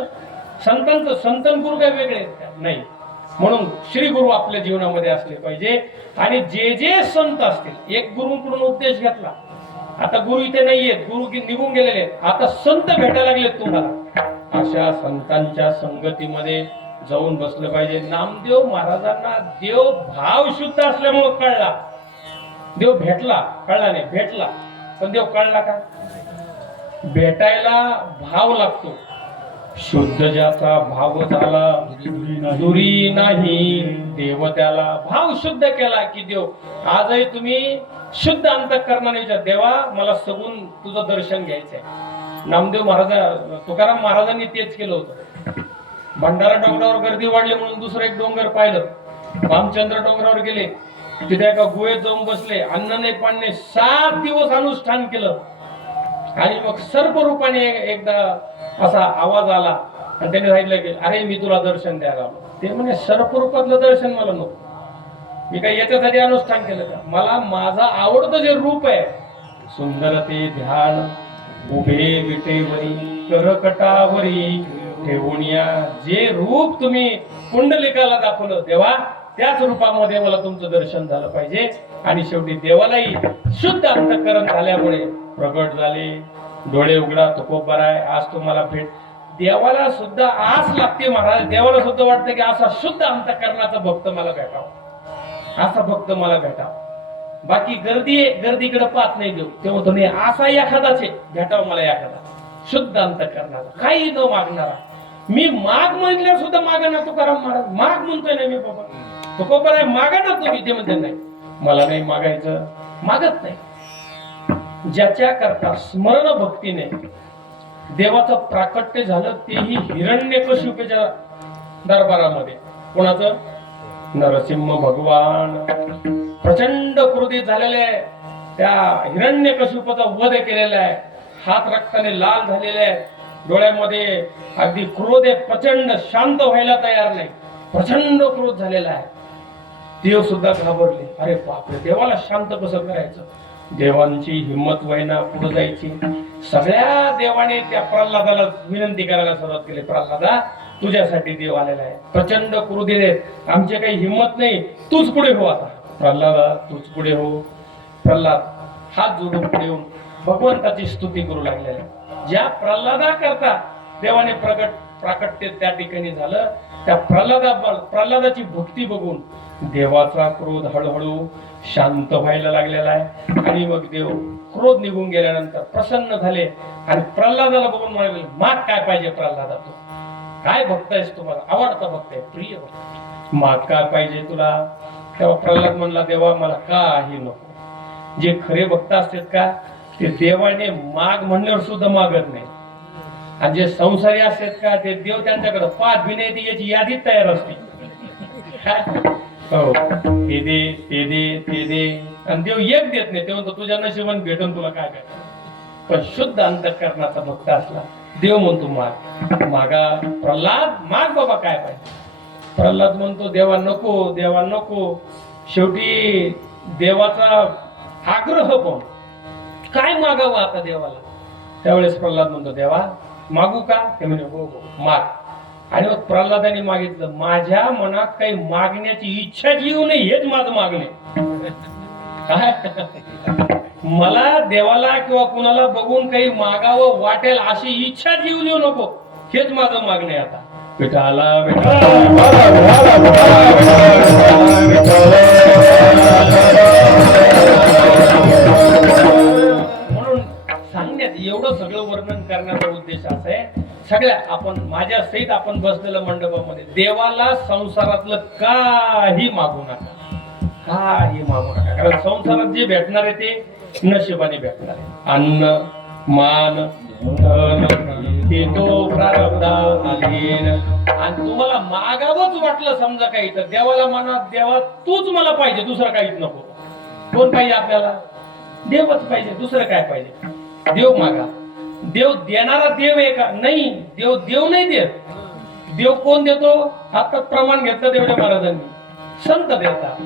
संतांचं संतन गुरु काय वेगळे आहेत का? नाही. म्हणून श्री गुरु आपल्या जीवनामध्ये असले पाहिजे. आणि जे जे संत असतील, एक गुरुकडून उपदेश घेतला, आता गुरु इथे नाहीयेत, गुरु निघून गेलेले आहेत, आता संत भेटायला लागलेत तुम्हाला, अशा संतांच्या संगतीमध्ये जाऊन बसलं पाहिजे. नामदेव महाराजांना देव भाव शुद्ध असल्यामुळे कळला. देव भेटला, कळला नाही, भेटला, पण देव कळला का? भेटायला भाव लागतो. शुद्ध ज्याचा भाव झाला दुरी नाही देव त्याला. भाव शुद्ध केला की देव. आजही तुम्ही शुद्ध अंतःकरणाने विचार, देवा मला सगून तुझं दर्शन घ्यायचंय. नामदेव महाराज, तुकाराम महाराजांनी तेच केलं होतं. भंडारा डोंगरावर गर्दी वाढली म्हणून दुसरं एक डोंगर पाहिलं. रामचंद्र डोंगरावर गेले, तिथे एका गुहेत जाऊन बसले, अन्न नाही पाणी नाही, 7 दिवस अनुष्ठान केलं. आणि मग सर्प रूपाने एकदा असा आवाज आला आणि त्याने सांगितलं की अरे मी तुला दर्शन द्यायला आलो. ते म्हणे सर्प रूपातलं दर्शन मला नको, मी काही याच्यासाठी अनुष्ठान केलं का? मला माझं आवडतं जे रूप आहे, सुंदर ते ध्यान उभे विटेवरी करकटावरी ठेवून या. जे रूप तुम्ही कुंडलिकाला दाखवलं देवा, त्याच रूपामध्ये मला तुमचं दर्शन झालं पाहिजे. आणि शेवटी देवालाही शुद्ध अंतःकरण झाल्यामुळे प्रगट झाले. डोळे उघडा तुकोबर आहे, आज तुम्हाला भेट. देवाला सुद्धा आस लागते महाराज, देवाला सुद्धा वाटतं की असा शुद्ध अंतःकरणाचा भक्त मला भेटावा, असा भक्त मला भेटावा. बाकी गर्दीकडे पाहत नाही देव. तेव्हा तुम्ही असा एखादाच भेटावा मला, एखादा शुद्ध अंतःकरणाचा, काही न मागणारा. मी माग म्हणल्यावर सुद्धा मागा ना तुकाराम महाराज, माग म्हणतोय ना मी बाबा, तुकोबर आहे मागा ना तुम्ही. ते म्हणते नाही मला नाही मागायचं, मागत नाही. ज्याच्या करता स्मरण भक्तीने देवाचं प्राकट्य झालं, तेही हिरण्यकशिपूच्या दरबारामध्ये. कोणाचं? नरसिंह भगवान प्रचंड क्रोधित झालेले आहे. त्या हिरण्यकशिपूचा वध केलेला आहे, हात रक्ताने लाल झालेले आहे, डोळ्यामध्ये अगदी क्रोध आहे, प्रचंड, शांत व्हायला तयार नाही, प्रचंड क्रोध झालेला आहे. देव सुद्धा घाबरले. अरे बापरे, देवाला शांत कसं करायचं? देवांची हिंमत व्हायना पुढे जायची. सगळ्या देवाने त्या प्रल्हादाला विनंती करायला सुरुवात केली, प्रल्हादा तुझ्यासाठी देव आलेला आहे, प्रचंड क्रोधित आहेत, आमची काही हिंमत नाही, तूच पुढे हो. आता प्रल्हादा तूच पुढे हो. प्रल्हाद हात जोडून पुढे येऊन भगवंताची स्तुती करू लागलेला. ज्या प्रल्हादा करता देवाने प्राकट्य त्या ठिकाणी झालं, त्या प्रल्हादाची भक्ती बघून देवाचा क्रोध हळूहळू शांत व्हायला लागलेला आहे. आणि मग देव क्रोध निघून गेल्यानंतर प्रसन्न झाले आणि प्रल्हादाला बघून म्हणाले, माग काय पाहिजे प्रल्हादा, तू काय भक्त आहेस, तुम्हाला आवडता भक्त आहे, प्रिय भक्त, माग काय पाहिजे तुला? तेव्हा प्रल्हाद म्हणला, देवा मला काही नको. जे खरे भक्त असतात का, ते देवाने माग म्हणल्यावर सुद्धा मागत नाही. आणि जे संसारी असतात का, ते देव त्यांच्याकडे 5 विनंती याची यादी तयार असते. हो, ते दे ते दे ते दे, आणि देव एक देत नाही. तेव्हा तुझ्या नशिबाने भेटून तुला काय काय. पण शुद्ध अंतःकरणाचा भक्त असला, देव म्हणतो माग, मागा प्रल्हाद, माग बाबा काय पाहिजे. प्रल्हाद म्हणतो देवा नको, देवा नको. शेवटी देवाचा आग्रह पण, काय मागावं आता देवाला? त्यावेळेस प्रल्हाद म्हणतो, देवा मागू का? ते म्हणे हो हो माग. आणि मग प्रल्हादाने मागितलं, माझ्या मनात काही मागण्याची इच्छा येऊ नये, हेच माझं मागणे. काय मला देवाला किंवा कुणाला बघून काही मागावं वाटेल अशी इच्छा जीव देऊ नको, हेच माझं मागणे. आता विठाला म्हणून सांगण्यात एवढं सगळं वर्णन करण्याचा उद्देश असा आहे, सगळ्या आपण माझ्या सहित आपण बसलेलं मंडपामध्ये देवाला संसारातलं काही मागू नका, काही मागू नका. कारण संसारात जे भेटणार आहे ते नशिबाने भेटणार आहे. अन्न मान धन हे तो प्रारब्धाधीन. आणि तुम्हाला मागावंच वाटलं समजा काही, तर देवाला म्हणा, देवा तूच मला पाहिजे, दुसरं काहीच नको. कोण पाहिजे आपल्याला? देवच पाहिजे, दुसरं काय पाहिजे? देव मागा. देव देणारा देव आहे का? नाही, देव नाही देत. देव कोण देतो? आता प्रमाण घेतलं देवच्या महाराजांनी, संत देतात.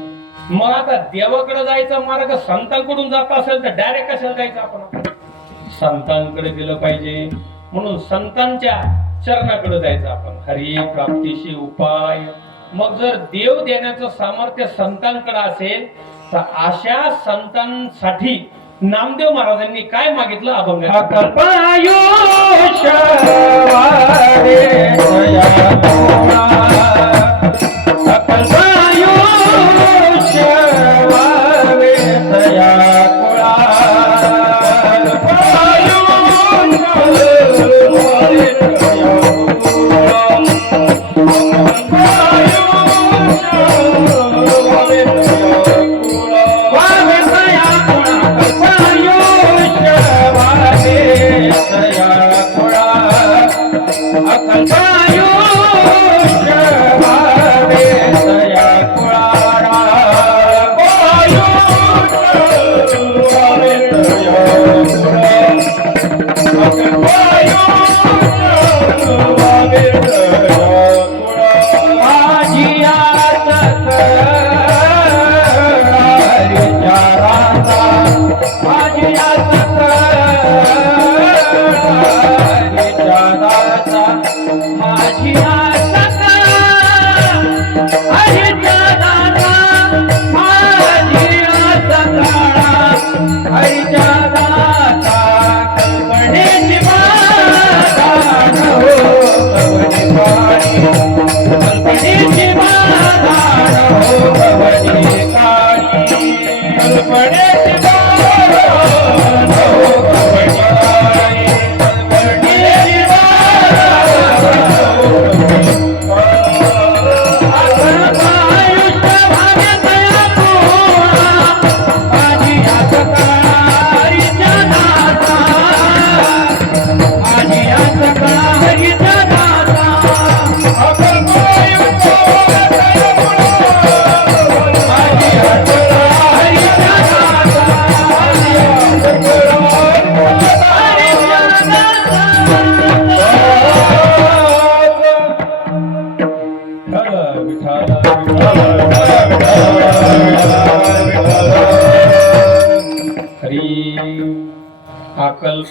मग आता देवाकडे जायचा मार्ग संतांकडून जात असेल तर डायरेक्ट कशाला जायचं? आपण संतांकडे गेलं पाहिजे. म्हणून संतांच्या चरणाकडे जायचं आपण. हरी प्राप्तीशी उपाय. मग जर देव देण्याचं सामर्थ्य संतांकडे असेल तर अशा संतांसाठी नामदेव महाराजांनी काय मागितलं? अभंग. अकल्प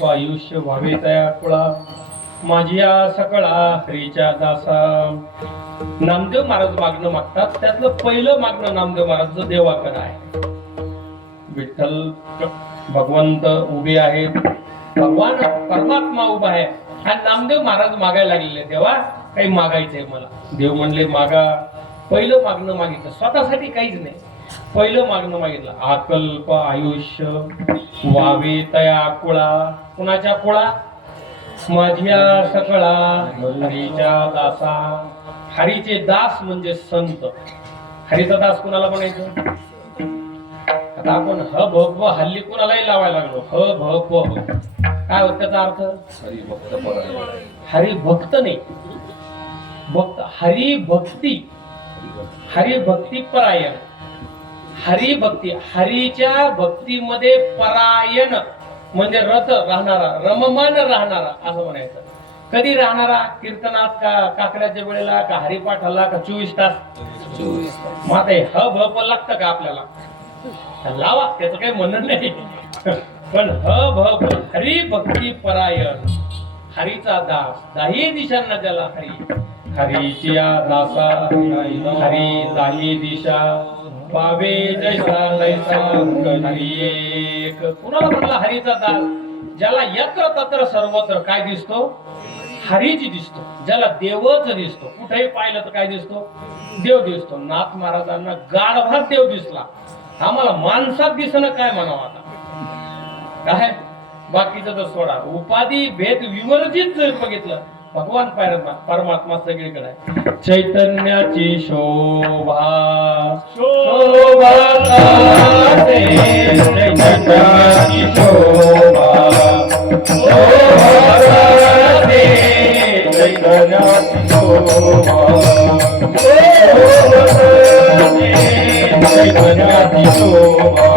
आयुष्य व्हावे तया कुळा माझिया सकळा हरीच्या दासा. नामदेव महाराज मागणं मागतात. त्यातलं पहिलं मागणं नामदेव महाराजचं देवाकडे आहे. विठ्ठल भगवंत उभे आहेत, भगवान परमात्मा उभा आहे आणि नामदेव महाराज मागायला लागलेले, देवा काही मागायचंय मला. देव म्हणले मागा. पहिलं मागणं मागितलं, स्वतःसाठी काहीच नाही. पहिलं मागणं मागितलं अकल्प आयुष्य वावे तया कुळा. कुणाच्या कुळा? माझ्या सकळा हरीच्या दासा. हरीचे दास म्हणजे संत. हरीचा दास कुणाला म्हणायचं? आता आपण ह भ प हल्ली कुणालाही लावायला लागलो. ह भ प. काय होत त्याचा अर्थ? हरिभक्त नाही, भक्त. हरिभक्ती. हरिभक्ती परायण. हरिभक्ती. हरीच्या भक्तीमध्ये परायण म्हणजे रत राहणारा, रममान राहणारा असं म्हणायचं. कधी राहणारा? कीर्तनात का काकड्याच्या वेळेला का हरिपाठाला का 24 तास? 24 तास. मग आता ह भ प लागतं का आपल्याला? लावा, त्याचं काही म्हणणं नाही. पण ह भ प हरिभक्ती परायण. हरीचा दास. दाही दिशांना त्याला हरी. हरीची दासा हरी दाही दिशा पावे जैसा तैसा हरी एक. कुणाला म्हणला हरीचा दास? ज्याला यत्र तत्र सर्वत्र काय दिसतो? हरीची दिसतो. ज्याला देवच दिसतो. कुठेही पाहिलं तर काय दिसतो? देव दिसतो. नाथ महाराजांना गाढवात देव दिसला. आम्हाला माणसात दिसणं काय म्हणावं आता? काय बाकीचं तर सोडा. उपाधी भेद विवर्जित जर बघितलं, भगवान परमात्मा सगळीकडे आहे. चैतन्याची शोभा शोभा चैतन्याची शोभा चैतन्याची शोभा चैतन्याची शोभा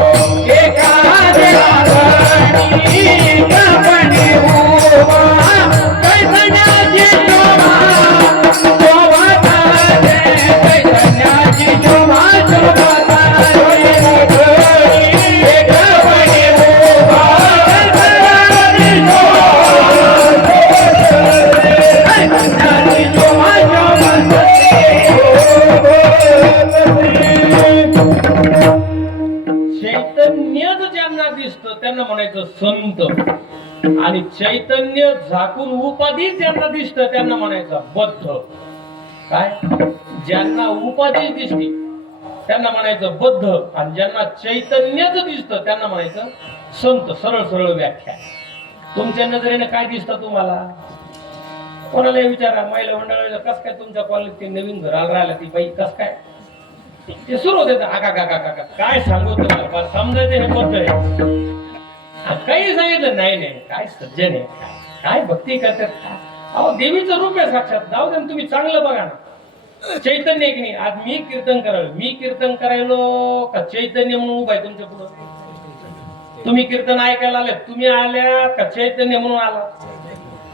चैतन्य झाकून उपाधी ज्यांना दिसतं त्यांना म्हणायचं बद्ध. काय? ज्यांना उपाधी दिसते त्यांना म्हणायचं बद्ध, आणि ज्यांना चैतन्यच दिसतं त्यांना म्हणायचं संत. सरळ सरळ व्याख्या. तुमच्या नजरेने काय दिसतं तुम्हाला? कोणाला विचारा, महिला मंडळाला कस काय तुमच्या कॉलेज ते नवीन घराला राहिला ती बाई कस काय, ते सुरू होते आका काका काका काय सांगू तुम्हाला, फार समजायचं हे बद्ध आहे. काही सांगितलं नाही नाही काय सज्जन आहे, काय भक्ती करतात. अहो देवीचं रूप आहे साक्षात. जाऊ दे तुम्ही चांगलं बघा ना. चैतन्य की नाही? आज मी कीर्तन करायलो का चैतन्य म्हणून उभा आहे तुमच्या पुढं? तुम्ही कीर्तन ऐकायला आले, तुम्ही आल्या का चैतन्य म्हणून आला?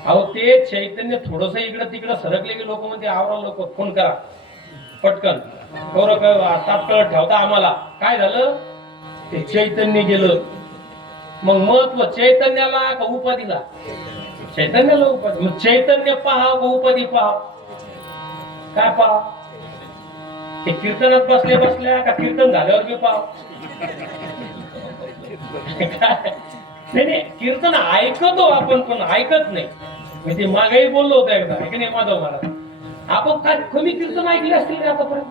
अहो ते चैतन्य थोडस इकडं तिकडं सरकले की लोक म्हणते आवरा, लोक फोन करा पटकन, तात्काळ ठेवता आम्हाला. काय झालं? ते चैतन्य गेलं. मग महत्व चैतन्याला का उपाधीला? चैतन्याला उपाधी. मग चैतन्य पहा का उपाधी पहा? काय पहा? ते कीर्तनात बसल्या बसल्या का कीर्तन झाल्यावर बी पहा? नाही कीर्तन ऐकतो आपण पण ऐकत नाही. मी ते मागेही बोललो होतो एकदा, की नाही माधव महाराज, आपण काय कमी कीर्तन ऐकले असतील आतापर्यंत?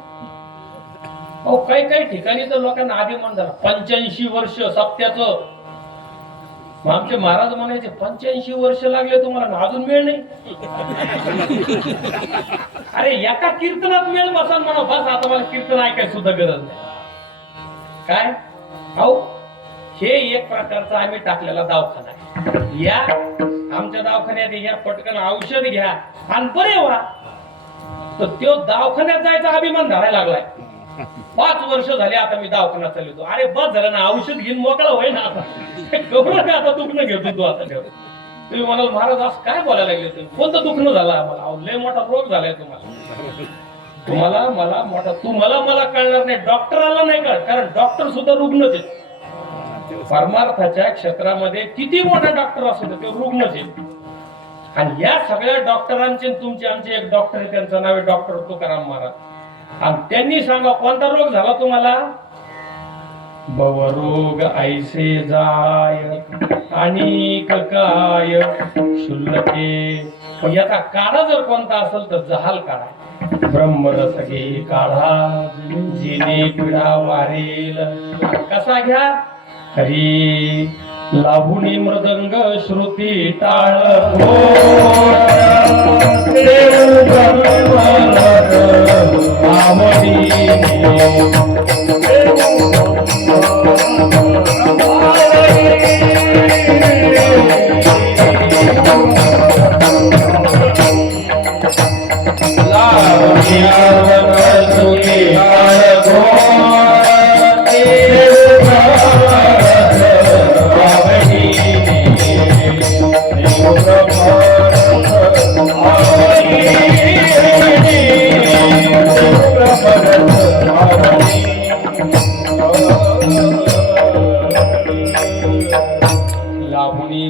अहो काही काही ठिकाणी तर लोकांना आदिमान झाला. 85 वर्ष सप्त्याचं. मग आमचे महाराज म्हणायचे 85 वर्ष लागले तुम्हाला अजून वेळ नाही? अरे एका कीर्तनात वेळ बसा म्हणा, बस आता मला कीर्तन ऐकायला सुद्धा गरज नाही. काय? अहो हे एक प्रकारचा आम्ही टाकलेला दवाखाना आहे. या आमच्या दवाखान्यात या, पटकन औषध घ्या आणि बरे व्हा. तर तो दवाखान्यात जायचा अभिमान धरायला लागलाय. 5 वर्ष झाले आता मी दवाखान्यात चालवतो. अरे बस झालं ना, औषध घेऊन मोकळा होय ना आता. आता दुखणं घेतो तू आता ठेव. तुम्ही म्हणाल महाराज असं काय बोलायला लागले तुम्ही? कोणतं दुखणं झालं आम्हाला? लय मोठा रोग झालाय तुम्हाला मला मोठा. मला कळणार नाही, डॉक्टराला नाही कळत, कारण डॉक्टर सुद्धा रुग्णच आहेत. परमार्थाच्या क्षेत्रामध्ये किती मोठा डॉक्टर असू दे, ते रुग्णच आहेत. आणि या सगळ्या डॉक्टरांचे तुमचे आमचे एक डॉक्टर आहे, त्यांचं नाव आहे डॉक्टर तुकाराम महाराज. आणि त्यांनी सांगा कोणता रोग झाला तुम्हाला? भवरोग ऐसे जाय आणि काय शुल्लके. याचा काढा जर कोणता असेल तर जहाल काढा. ब्रह्मरस घे काढा, जिने पिढा वारेल. कसा घ्या? हरी लाभुनी मृदंग श्रुती टाळ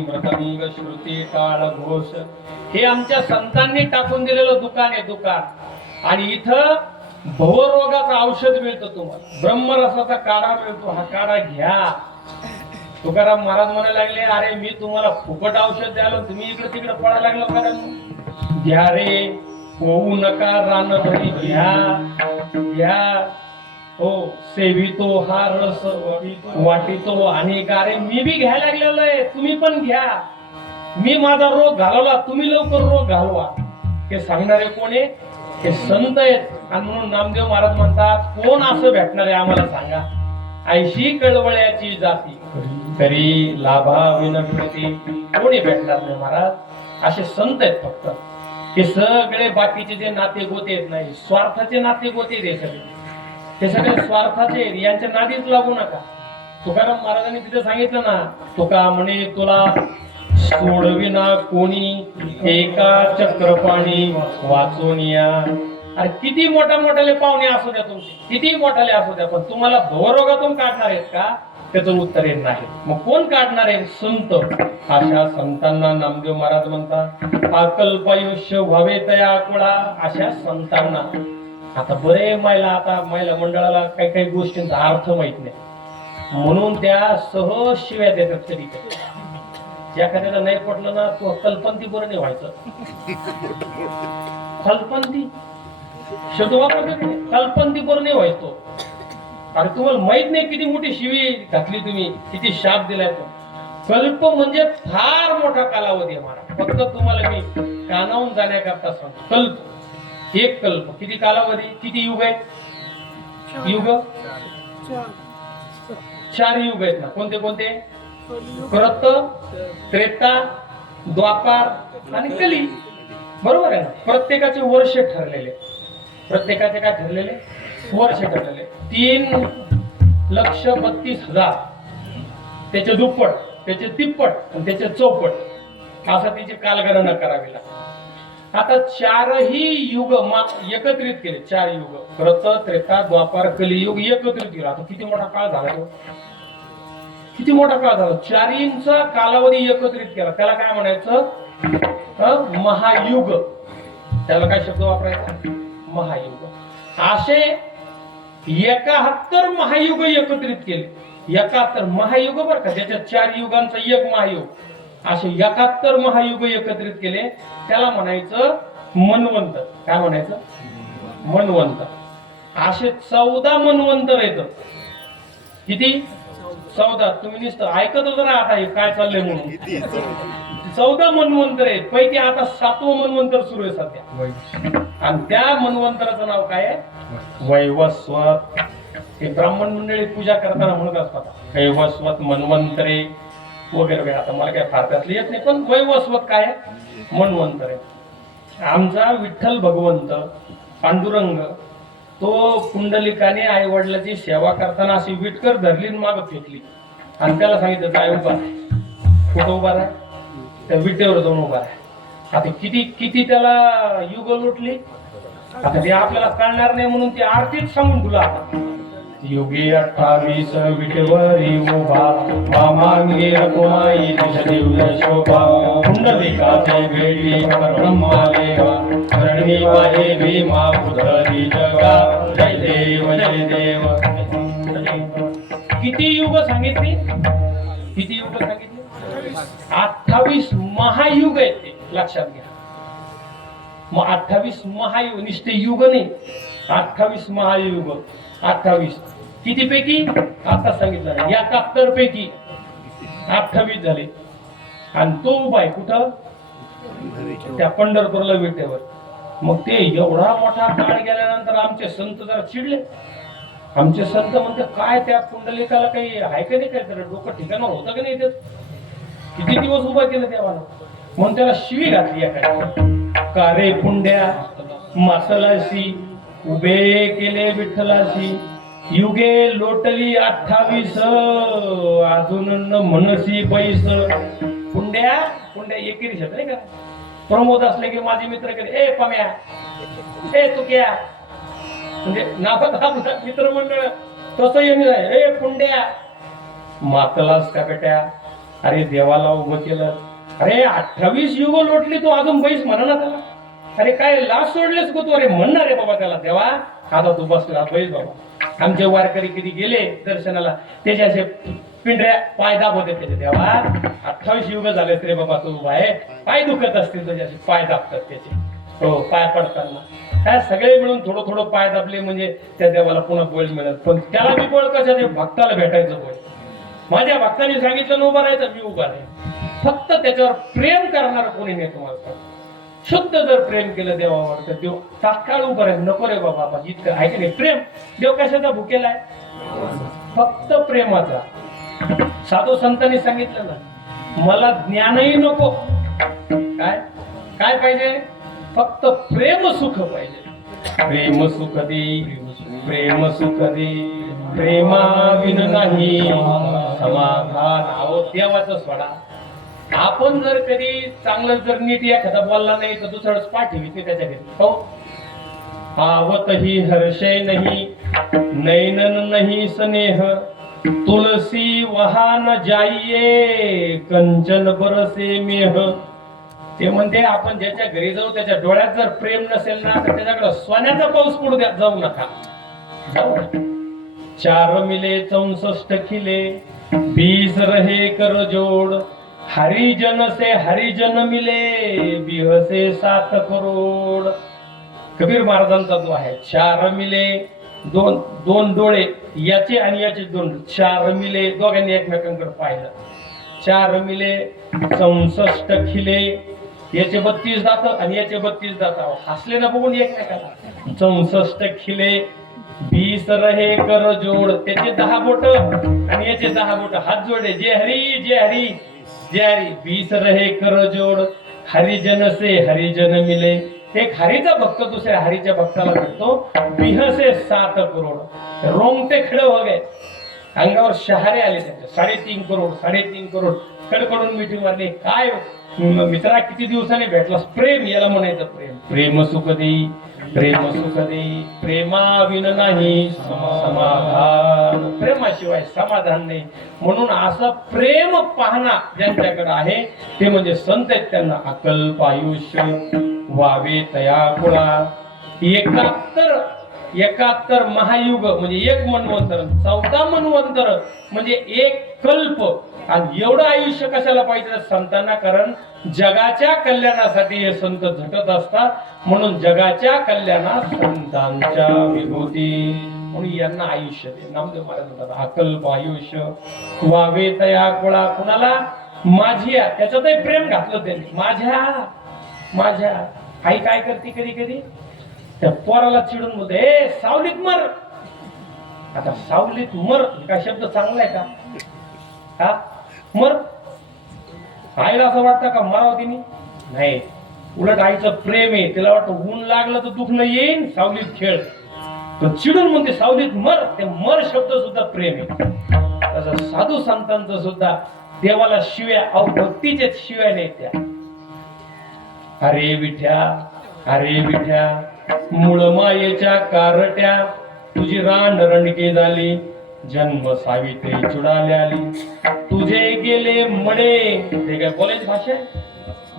मृदंग श्रुती टाळ घोष. हे आमच्या संतांनी टाकून दिलेलं दुकान आहे, दुकान. आणि इथं भवरोगाचं औषध मिळतं तुम्हाला, ब्रह्मरसाचा काढा मिळतो. हा काढा घ्या. तुकाराम महाराज म्हणायला लागले, अरे मी तुम्हाला फुकट औषध द्यालो, तुम्ही इकडे तिकडे पडायला लागलो कारण. घ्या रे, होऊ नका रानभरी घ्या. हो सेवितो हा रस वाटितो आणि अरे मी बी घ्यायला लागलेलो आहे, तुम्ही पण घ्या. मी माझा रोग घालवला, तुम्ही लवकर रोग घालवा. हे सांगणारे कोण आहे? हे संत आहेत. आणि म्हणून नामदेव महाराज म्हणतात, कोण असं भेटणार आहे आम्हाला सांगा? ऐशी कळवळ्याची जाती तरी लाभा विनम्रती. कोणी भेटणार नाही महाराज. असे संत आहेत फक्त. हे सगळे बाकीचे जे नाते गोते आहेत नाही, स्वार्थाचे नाते गोते आहेत सगळे. हे सगळे स्वार्थाचे, यांच्या नादीच लागू नका. तुकाराम महाराजांनी तिथे सांगितलं ना, तुका म्हणे तुला सोडविना कोणी एका चक्रपाणी वाचून या. अरे किती मोठ्याले पाहुणे असू द्या तुमचे, किती मोठाले असू द्या, पण तुम्हाला भवरोगातून काढणार आहेत का? त्याचं उत्तर येत नाही. मग कोण काढणार आहे? संत. अशा संतांना नामदेव महाराज म्हणतात, अकल्पायुष्य व्हावे तया कुळा. अशा संतांना. आता बरे महिला मंडळाला काही काही गोष्टींचा अर्थ माहित नाही, म्हणून त्या सहज शिव्या देतात. कधी एखाद्याला नाही पटलं ना तो कल्पंती बरं नाही व्हायचं. कल्पंती शब्द वापरते की नाही? कल्पंती बरं नाही व्हायचो. अरे तुम्हाला माहित नाही किती मोठी शिवी घातली तुम्ही, किती शाप दिलाय तो. कल्प म्हणजे फार मोठा कालावधी आहे मला. फक्त तुम्हाला मी कानावून जाण्याकरता सांगतो. कल्प, एक कल्प किती कालावधी, किती युग आहेत? युग 4 युग आहेत ना. कोणते कोणते? कृत, त्रेता, द्वापार आणि कली. बरोबर आहे ना. प्रत्येकाचे वर्ष ठरलेले, प्रत्येकाचे काय ठरलेले? वर्ष ठरलेले. 3,32,000 त्याचे दुप्पट, त्याचे तिप्पट आणि त्याचे चौपट असं त्याची कालगणना करावी लागते. आता 4ही युग एकत्रित केले. 4 युग कृत, त्रेता, द्वापार, कलियुग एकत्रित केला. आता किती मोठा काळ झाला तो, किती मोठा काळ झाला. 4चा कालावधी एकत्रित केला. त्याला काय म्हणायचं? महायुग. त्याला काय शब्द वापरायचा? महायुग. असे 71 महायुग एकत्रित केले. 71 महायुग बरं का, त्याच्या 4 युगांचा एक महायुग. असे 71 महायुग एकत्रित केले. त्याला म्हणायचं मन्वंत. काय म्हणायचं? मन्वंत. असे 14 मन्वंतर येत. किती? 14. तुम्ही नुसतं ऐकत होता ना आता हे काय चाललंय म्हणून. 14 मन्वंतर आहेत. पैकी आता 7वं मन्वंतर सुरू आहे सध्या. आणि त्या मन्वंतराचं नाव काय आहे? वैवस्वत. हे ब्राह्मण मंडळी पूजा करताना म्हणत असतात वैवस्वत मन्वंतरे वगैरे वगैरे. आता मला काय फार त्यातलं येत नाही, पण वैवस्वत काय आहे? मन्वंतर आहे. आमचा विठ्ठल भगवंत पांडुरंग तो पुंडलिकाने आई वडिलाची सेवा करताना अशी विटकर धरली माग फेकली आणि त्याला सांगितलं काय उभा आहे. कुठं उभा आहे? त्या विटेवर जाऊन उभा आहे. आता किती किती त्याला युग लोटली. आता ते आपल्याला कळणार नाही म्हणून ती आरतीच सांगून तुला. युगे 28 विटेवरी उभा मामांगी रकुमाई तुझ दिव्य शोभा पुंडलिकाचे भेटी परब्रह्मादेवा धरणी वाहे भीमा उधरी जगा जय देव जय देव. किती युग सांगितली? किती युग सांगितली? 28 महायुग आहेत ते लक्षात घ्या. मग 28 महायुग निष्ठे युग नाही, 28 महायुग. 28 किती पैकी? आता सांगितलं 71 पैकी 28 झाले. आणि तो उभा आहे कुठं? त्या पंढरपूरला विटेवर. मग ते एवढा मोठा काळ गेल्यानंतर आमचे संत जरा चिडले. आमचे संत म्हणते काय त्या पुंडलिकाला काही आहे का नाही, काय तर डोकं ठिकाण होतं का नाही, ते किती दिवस उभा केलं देवाला. म्हणून त्याला शिवी घातली का रे पुंड्या मासलाशी उभे केले विठ्ठलाशी युगे लोटली 28 अजून न मनसी पैस. पुंड्या पुंड्या एकेरी शब्द नाही का. प्रमोद असले की माझे मित्र करे ए पम्या ए तुक्या म्हणजे नावात आपला मित्रमंडळ तसं येणे आहे. ए पुंड्या मातलास का बेट्या. अरे देवाला उभं केलं. अरे 28 युग लोटली तू अजून बैस म्हणा ना त्याला. अरे काय लाज सोडलेस गो तू. अरे म्हणणार रे बाबा त्याला देवा आता तू बसला बैस बाबा. आमचे वारकरी किती गेले दर्शनाला त्याचे असे पिंढऱ्या पाय दाबवते त्याचे. देवा 28 युग झाले रे बाबा तू उभा आहे. पाय दुखत असतील तुझे असे पाय दाबतात त्याचे. हो पाय पडताना काय सगळे मिळून थोडं थोडं पाय दाबले म्हणजे त्या देवाला पुन्हा बळ मिळत. पण त्याला मी बळ कशाचे? भक्ताला भेटायचं बळ. माझ्या भक्तांनी सांगितलं ना उभा राहायचं मी उभा राहील. फक्त त्याच्यावर प्रेम करणार कोणी नाही. तुम्हाला शुद्ध जर प्रेम केलं देवावर तर देव तात्काळ उभं राहील. नको रे बाबा इतकं आहे की नाही. प्रेम देव कशाचा भुकेला आहे? फक्त प्रेमाचा. साधू संतांनी सांगितलं ना मला ज्ञानही नको. काय काय पाहिजे? फक्त प्रेम सुख पाहिजे. प्रेम सुख दे प्रेम सुख दे प्रेमा विन नाही समाधान. अहो देवाचं सोडा. आपण जर कधी चांगलं जर नीट एखादा बोलला नाही तर दुसरंच पाठवित नाही त्याच्या घरी. हो आवत ही हर्षे नाही नैनन नाही स्नेह तुलसी वहान जाइये कंचन बरसे मेह. ते म्हणते आपण ज्याच्या घरी जाऊ त्याच्या डोळ्यात जर प्रेम नसेल ना तर त्याच्याकडे सोन्याचा पाऊस पडू द्या जाऊ नका. जाऊ नका. 4 मिले 64 खिले 20 रहे कर जोड हरिजन से हरिजन मिले बिहसे 7 करोड. कबीर महाराजांचा जो आहे 4 मिले दोन डोळे याचे आणि याचे 2 4 मिले दोघांनी एकमेकांकडे पाहिलं. 4 मिले 64 खिले याचे 32 दात आणि याचे 32 दात हसले ना बघून एकमेकाला. 64 खिले 20 रहे कर जोड त्याचे 10 बोट आणि याचे 10 बोट हात जोडे. जे हरी जय हरी जय हरी. 20 रहे कर जोड हरिजन से हरिजन मिले. एक हरीचा भक्त दुसऱ्या हरीच्या भक्ताला भेटतो. बिहसे 7 करोड. रोंगटे खडे हो गए. अंगावर शहारे आले त्याचे. 3.5 करोड 3.5 करोड कडकडून मिठी मारली. काय मित्रा किती दिवसांनी भेटलास. प्रेम याला म्हणायचं. प्रेम प्रेम सुख देई प्रेम सुख देई प्रेमाविन नाही समाधान. प्रेमाशिवाय समाधान नाही. म्हणून असं प्रेम पाहणा ज्यांच्याकडे आहे ते म्हणजे संत आहेत. त्यांना अकल्प आयुष्य वावे तया कुळा. 71 महायुग म्हणजे 1 मन्वंतर. 14 मन्वंतर म्हणजे 1 कल्प. आणि एवढं आयुष्य कशाला पाहिजे संतांना. कारण जगाच्या कल्याणासाठी हे संत झटत असतात. म्हणून जगाच्या कल्याणात संतांच्या विभूती. म्हणून यांना आयुष्य दे. नामदेव महाराज म्हणतात अकल्प आयुष्य वावे तया कुळा. कुणाला माझ्या त्याच्यातही प्रेम घातलं त्यांनी. माझ्या आई काय करते कधी कधी त्या पोराला चिडून बोलते ए सावलीत मर. आता सावलीत मर काय शब्द चांगला आहे का? हा मर. आईला असं वाटतं का मराव तिने? नाही. उलट आईचं प्रेम आहे. तिला वाटतं ऊन लागलं तर दुखणं येईन सावलीत खेळ. तर चिडून म्हणते सावलीत मर. ते मर शब्द सुद्धा प्रेम आहे. तसं साधू संतांचं सुद्धा देवाला शिव्या भक्तीचे शिव्या नाही त्या. अरे विठ्या मूळ मायेच्या कारट्या तुझी रान रणके झाली. जन्म सावित्री चुडाले आली. तुझे गेले मडे. ते काय बोलायची भाषा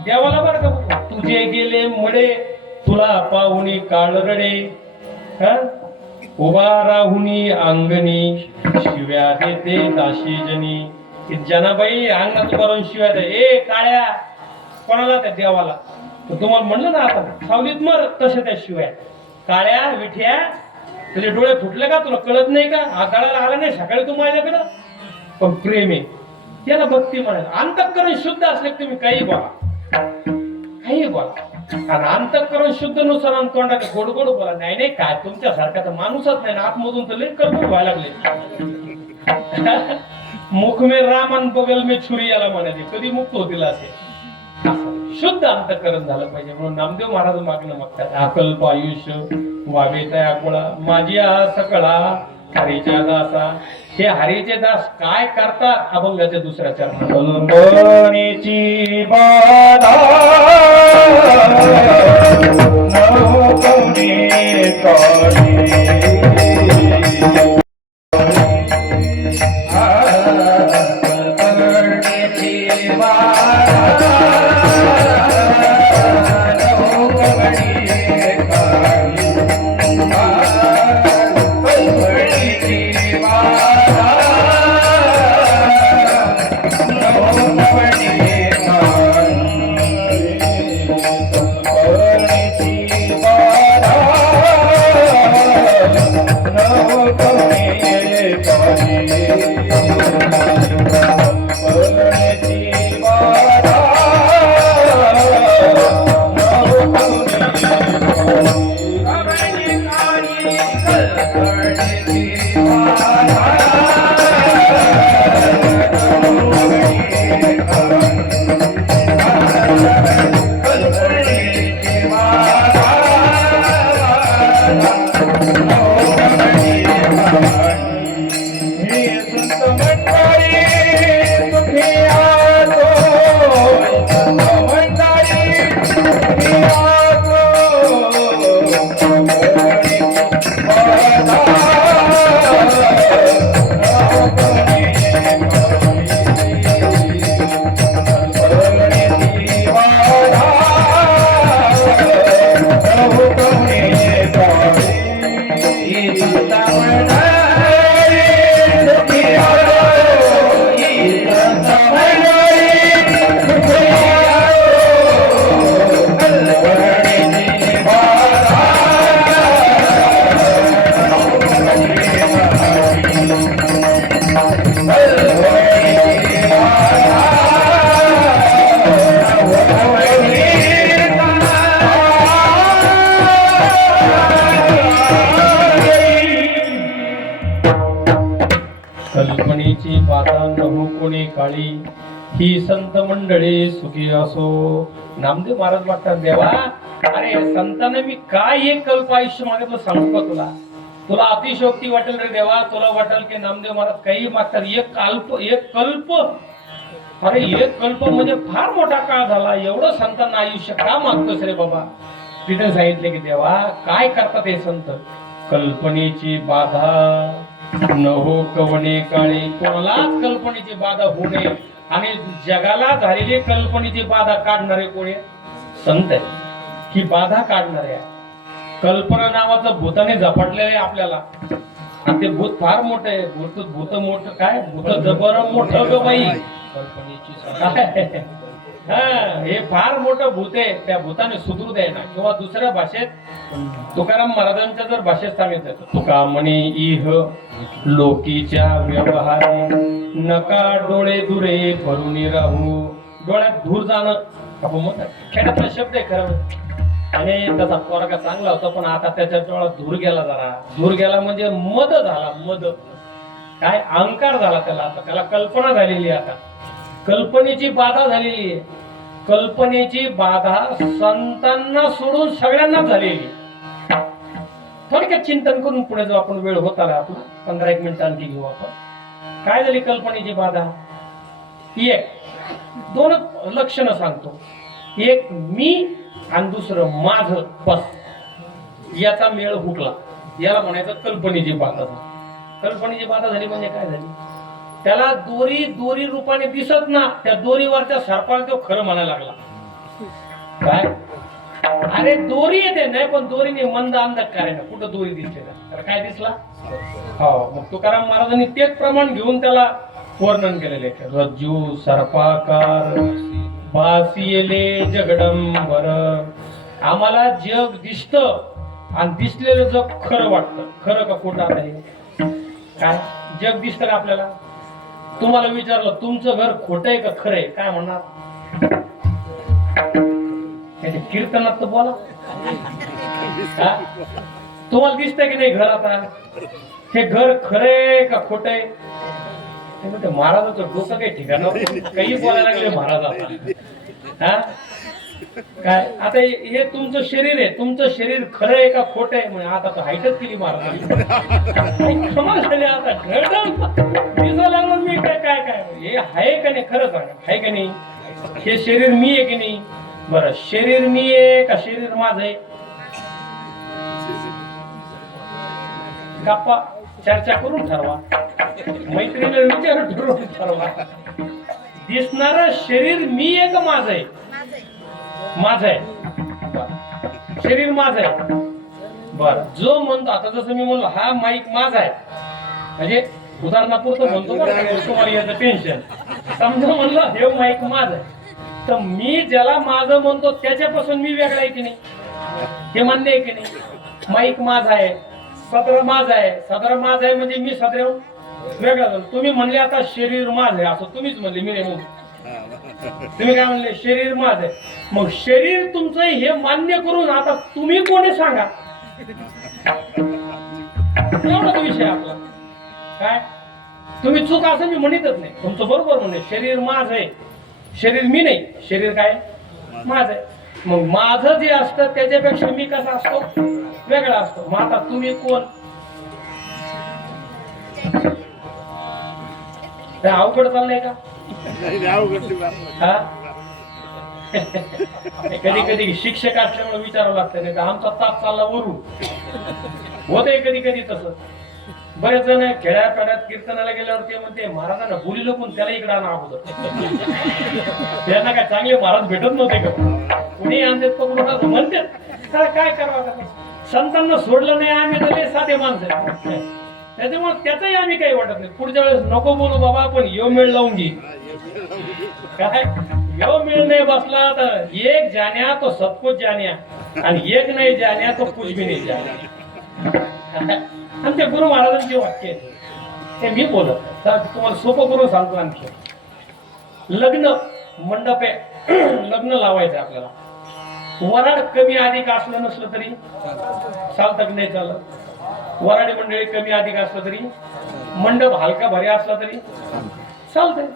देवाला बरं का. तुझे गेले मडे तुला पाहुणी काळ रडे. उभा राहुनी अंगणी शिव्या देते दाशी जनी. जनाबाई अंगणात भरून शिव्या दे. ए काळ्या कोणाला? त्या देवाला. तर तुम्हाला म्हणलं ना आता सावलीत मर तशा त्या शिवाय. काळ्या विठ्या तुझे डोळे फुटले का? तुला कळत नाही का? आगाळाला आला नाही सकाळी तू माझ्याकडं. पण प्रेम आहे त्याला भक्ती म्हणायचं. अंतःकरण शुद्ध असले तुम्ही काही बोला आणि अंतःकरण शुद्ध नुसार तोंडात गोड बोला. नाही काय तुमच्यासारखा तर माणूसच नाही. आतमधून तर लई कर्म व्हायला लागले. मुख में राम आणि बगल में छुरी याला म्हणायचे. कधी मुक्त होतील असे. शुद्ध अंतःकरण झालं पाहिजे. म्हणून नामदेव महाराज मागणं मागतात अकल्प आयुष्य वावे तया कुळा. माझी सकळा हरीच्या दासा. हे हरीचे दास काय करतात? अभंगाच्या दुसऱ्या चरणात कल्पनेची बाधा नवकवणे काढे. बाधा न हो कोणी काळी, ही संत मंडळी सुखी असो. नामदेव महाराज वाटतात देवा, अरे संतांना मी काय एक कल्प आयुष्य मागितलं सांगू का तुला? तुला अतिशयोक्ती वाटेल रे देवा, तुला वाटेल की नामदेव महाराज काही मागतात. एक कल्प, अरे एक कल्प म्हणजे फार मोठा काळ झाला. एवढं संतांना आयुष्य का मागतोस रे बाबा? तिथे सांगितले की देवा काय करतात हे संत? कल्पनेची बाधा न हो कवणे काळी, कोणालाच कल्पनेची बाधा होऊ नये. आणि जगाला झालेली कल्पनेची बाधा काढणारे कोणी? संत आहे. ही बाधा काढणारे आहे. कल्पना नावाचं भूताने झपाटलेलं आहे आपल्याला. आणि ते भूत फार मोठं आहे. भूत मोठं काय? भूत जबर मोठं ग बाई. हे फार मोठं भूत आहे. त्या भूताने सुधरू द्यायला किंवा दुसऱ्या भाषेत तुकाराम महाराजांच्या जर भाषेत सांगितलं तर तुका म्हणे इह लोकीच्या व्यवहारे, नका डोळे दुरे भरून राहू. डोळ्यात धूर जाणं आपण म्हणतात, खेड्यातला शब्द आहे खरं. आणि त्याचा पोरगा चांगला होता पण आता त्याच्या डोळ्यात धूर गेला. जरा धूर गेला म्हणजे मद झाला. मद काय? अहंकार झाला त्याला. आता त्याला कल्पना झालेली आहे. आता कल्पनेची बाधा झालेली आहे. कल्पनेची बाधा संतांना सोडून सगळ्यांना झालेली. थोडक्यात चिंतन करून पुढे जाऊ आपण. वेळ होत आला आपला, 15-1 मिनिट आणखी घेऊ आपण. काय झाली कल्पनेची बाधा? एक दोन लक्षणं सांगतो. एक मी आणि दुसरं माझं, बस याचा मेळ हुकला. याला म्हणायचं कल्पनेची बाधा झाली. कल्पनेची बाधा झाली म्हणजे काय झाली? त्याला दोरी रूपाने दिसत ना, त्या दोरीवरच्या सर्पाला तो खरं म्हणायला लागला. काय? अरे दोरी येते नाही पण दोरीने मंद अंधकार आहे ना, कुठं दोरी दिसते ना, तर काय दिसला? हो. मग तुकाराम महाराजांनी तेच प्रमाण घेऊन त्याला वर्णन केलेले आहे. रज्जू सर्पाकार भासिले जगडंबर. आम्हाला जग दिसतं आणि दिसलेलं जग खरं वाटतं. खरं का खोटं आता हे? काय जग दिसतं का आपल्याला? तुम्हाला विचारलं तुमचं घर खोटं आहे का खरं आहे, काय म्हणणार? कीर्तनात तर बोला. तुम्हाला दिसतंय की नाही घर? आता हे घर खरंय का खोटं आहे? महाराजाचं डोकं काही ठिकाणावर काही बोलायला लागले महाराज आता. काय आता हे तुमचं शरीर आहे. तुमचं शरीर खरं आहे का खोटं आहे? म्हणजे आता तर हाईटच केली महाराजांनी. कमाल झाली आता. दिसायला लागलं मी काय काय काय हे आहे का नाही? खरं सांगा, आहे का नाही? हे शरीर मी आहे की नाही? बरं, शरीर मी आहे का शरीर माझं आहे? गप्पा चर्चा करून ठरवा. मैत्रिणीला विचारून ठरवून ठरवा. दिसणार शरीर मी आहे का माझं आहे? माझं आहे. शरीर माझं आहे. बर, जो म्हणतो आता जसं मी म्हणलो हा माईक माझा आहे, म्हणजे उदाहरणापुरतं म्हणतो तुम्हाला याचं टेन्शन. समजा म्हणलं हे माईक माझं आहे, तर मी ज्याला माझं म्हणतो त्याच्यापासून मी वेगळा आहे की नाही? हे मान्य आहे की नाही? माईक माझा आहे, सदर माझा आहे. सदर माझा आहे म्हणजे मी सदर वेगळा झालो. तुम्ही म्हणले आता शरीर माझं आहे असं तुम्हीच म्हणले, मी नाही म्हणून. तुम्ही काय म्हणले? शरीर माझं आहे. मग शरीर तुमचं हे मान्य करून आता तुम्ही कोणी सांगा? एवढाच विषय आपला. काय तुम्ही चूक असं मी म्हणतच नाही. तुमचं बरोबर म्हणे शरीर माझं आहे, शरीर मी नाही. शरीर काय? माझं आहे. मग माझं जे असतं त्याच्यापेक्षा मी कसा असतो? वेगळा असतो. मग आता तुम्ही कोण? अवघड चाललंय का? कधी कधी शिक्षक असल्यामुळे विचारावं लागतं. नाही तर आमचा ताप चालला वरून होतंय कधी कधी तसं. बरेच जण खेड्यापाड्यात कीर्तनाला गेल्यावर ते म्हणते महाराजांना बोलिलं पण त्याला इकडे आणा अगोदर. त्यांना काय चांगले महाराज भेटत नव्हते का? कुणी आणते पकडून म्हणतात. काय करावं? संतांना सोडलं नाही आम्ही तर साधे माणसं. त्याच्यामुळे त्याचंही आम्ही काही वाटत नाही. पुढच्या वेळेस नको बोलू बाबा, पण यो मेळ लावून घे. काय यो मेळ नाही बसला तर एक जाण्या तो सब कुछ जाण्या, आणि एक नाही जाण्या तो कुछ भी नाही जाण्या. आमच्या गुरु महाराजांचे वाक्य आहे ते मी बोलत. तर तुम्हाला सोपं करून सांगतो. आणखी लग्न मंडप आहे, लग्न लावायचं आपल्याला. वराड कमी अधिक असलं नसलं तरी चालतं की नाही चालत? वराडी मंडळी कमी अधिक असलं तरी, मंडप हलका भारी असला तरी चालतंय.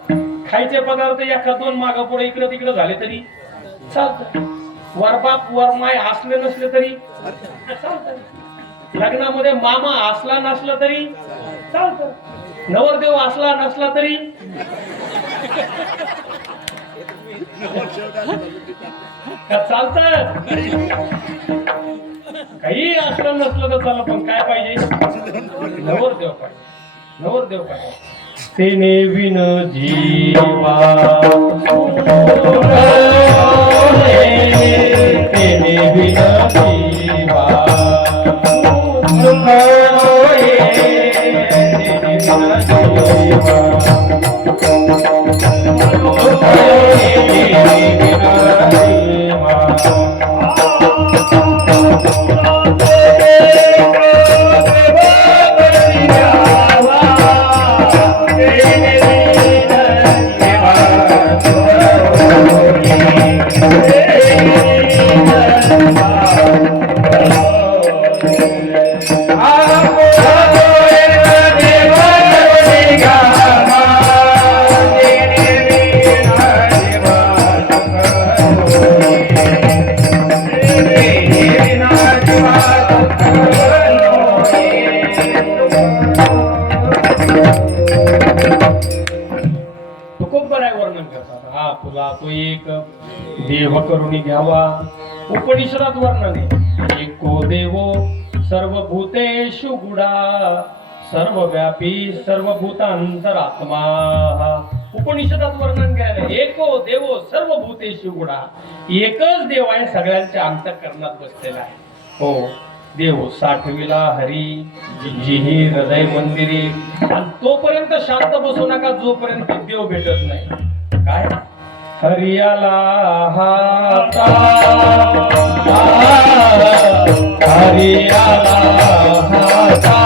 खायचे पदार्थ एखाद दोन मागं पुढे इकडे तिकडे झाले तरी चालतंय. वरबाप वरमाय असले नसले तरी चालतंय. लग्नामध्ये मामा असला नसला तरी चालतं. नवरदेव असला नसला तरी चालत. काही असलं नसलं तर चाललं, पण काय पाहिजे? नवरदेव पाहिजे. नवरदेव पाहिजे. तेने विन जीवा तेने विन जीवा सुख होय. तेने विन जीवा सुख होय. तेने विन तो एक देव करुणी घ्यावा. उपनिषदात वर्णन आहे. एको देवो सर्वभूतेषु गुडा सर्वव्यापी सर्वभूतांतरात्मा. उपनिषदात वर्णन केलं. एको देवो सर्वभूतेषु गुडा. एकच देव आहे, सगळ्यांच्या अंतःकरणात बसलेला आहे. हो, देव साठविला हरी जिही हृदय मंदिरी. आणि तोपर्यंत शांत बसू नका जोपर्यंत देव भेटत नाही. काय? हरियाला हाता हरियाला हाता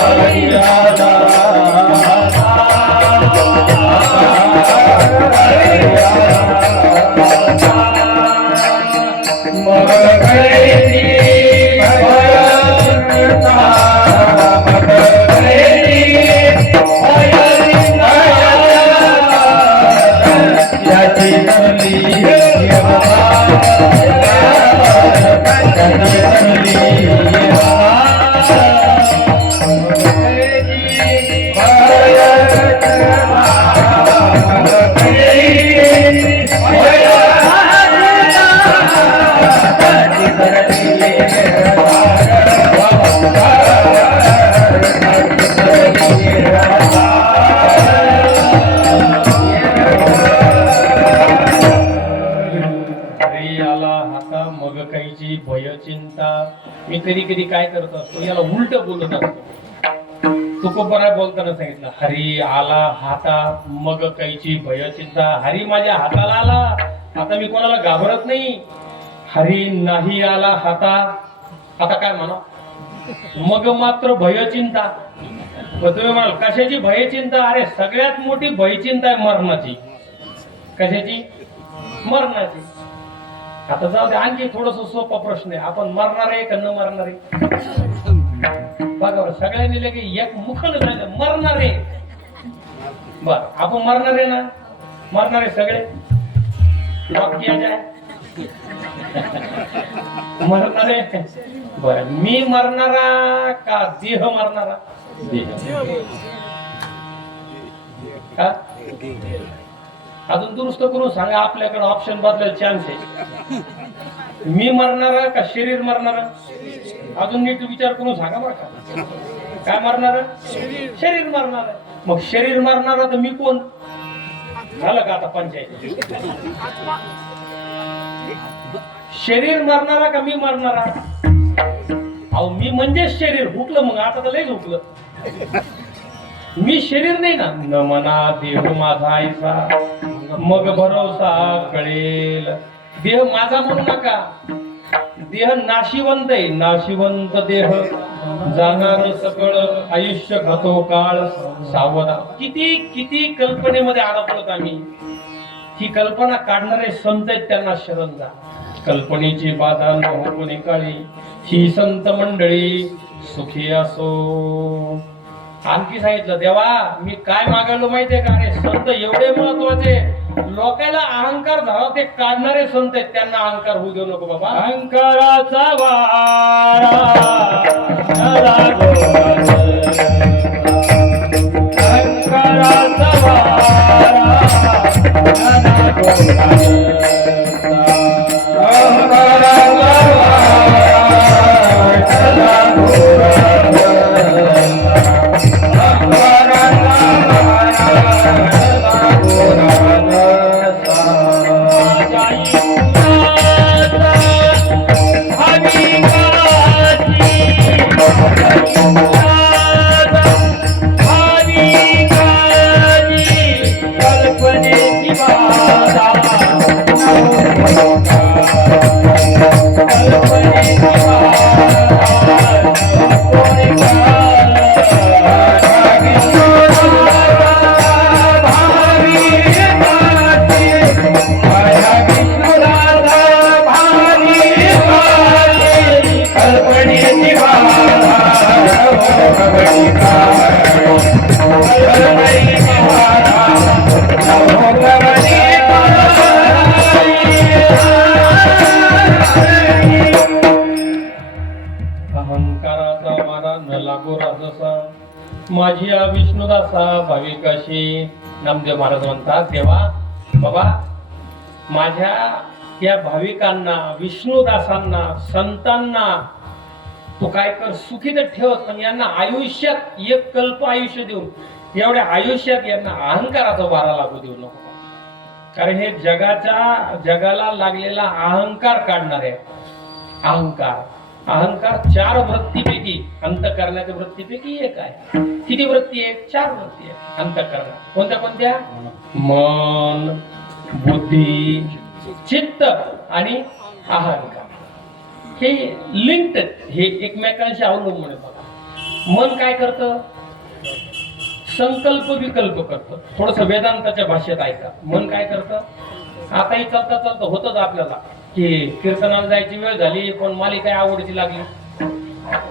हरियाला मी कधी कधी काय करत असतो, याला उलट बोलत असतो. तुकोबरा बोलताना सांगितलं, हरी आला हाता मग काहीची भय चिंता. हरी माझ्या हाताला आला, आता मी कोणाला घाबरत नाही. हरी नाही आला हाता, आता काय म्हणा, मग मात्र भय चिंता. तुम्ही म्हणाल कशाची भय चिंता? अरे सगळ्यात मोठी भय चिंता आहे मरणाची. कशाची? मरणाची. आता जाऊ दे, आणखी थोडस सोपा प्रश्न आहे. आपण मरणार आहे का न मरणार आहे? बघा, सगळ्यांनी लगे एक मुखन झालं मरणार आहे. बर, आपण मरणार आहे ना? मरणार आहे सगळे. लॉक किया जाए. मरणार आहे. बर, मी मरणारा का देह मरणारा? देह. का? अजून दुरुस्त करून सांगा, आपल्याकडे ऑप्शन बदलायला चान्स आहे. मी मरणारा का शरीर मरणारा? अजून नीट विचार करून सांगा बरं का. काय मरणार? शरीर मरणार. मग शरीर मरणारा तर मी कोण? झालं का आता पंचायत? शरीर मरणारा का मी मरणारा? अहो मी म्हणजे शरीर. हुकलं मग, आता तर लयच हुकलं. मी शरीर नाही ना. न मना देह माझा ऐसा मग भरोसा कळेल. देह माझा म्हणू नका. देह नाशिवंत आहे. नाशिवंत देह जाणार सकळ आयुष्य खातो काळ सावधा. किती किती कल्पनेमध्ये अडकलोत आम्ही. ही कल्पना काढणारे संत आहेत, त्यांना शरण जा. कल्पनेची बाधा न हो कोणी काळी, ही संत मंडळी सुखी असो. आणखी सांगितलं देवा मी काय मागायलो माहितीये का अरे संत एवढे महत्वाचे लोकांना अहंकार झाला ते काढणारे संत आहेत त्यांना अहंकार होऊ देऊ नको बाबा. अहंकाराचा वारा लागो अहंकाराचा वारा लागो अहंकाराचा वारा न लागो राजसा माझी विष्णुदासा भाविकाशी. नामदेव महाराज म्हणतात देवा बाबा माझ्या या भाविकांना विष्णुदासांना संतांना तू काय कर सुखी तर ठेवत पण यांना आयुष्यात एक कल्प आयुष्य देऊन एवढ्या आयुष्यात यांना अहंकाराचा वारा लागू देऊ नको. कारण हे जगाला लागलेला अहंकार काढणार आहे. अहंकार 4 वृत्तीपैकी अंतःकरणाच्या वृत्तीपैकी एक आहे. किती वृत्ती आहे? 4 वृत्ती आहे अंतःकरण. कोणत्या कोणत्या? मन, बुद्धी, चित्त आणि अहंकार. हे लिंक्ड, हे एकमेकांशी अवलंबून आहे. बघा मन काय करतं? संकल्प विकल्प करतं. थोडस वेदांताच्या भाषेत ऐका. मन काय करतं? आताही चालता चालता होतच आपल्याला की कीर्तनाला जायची वेळ झाली पण मालिका आवडीची लागली,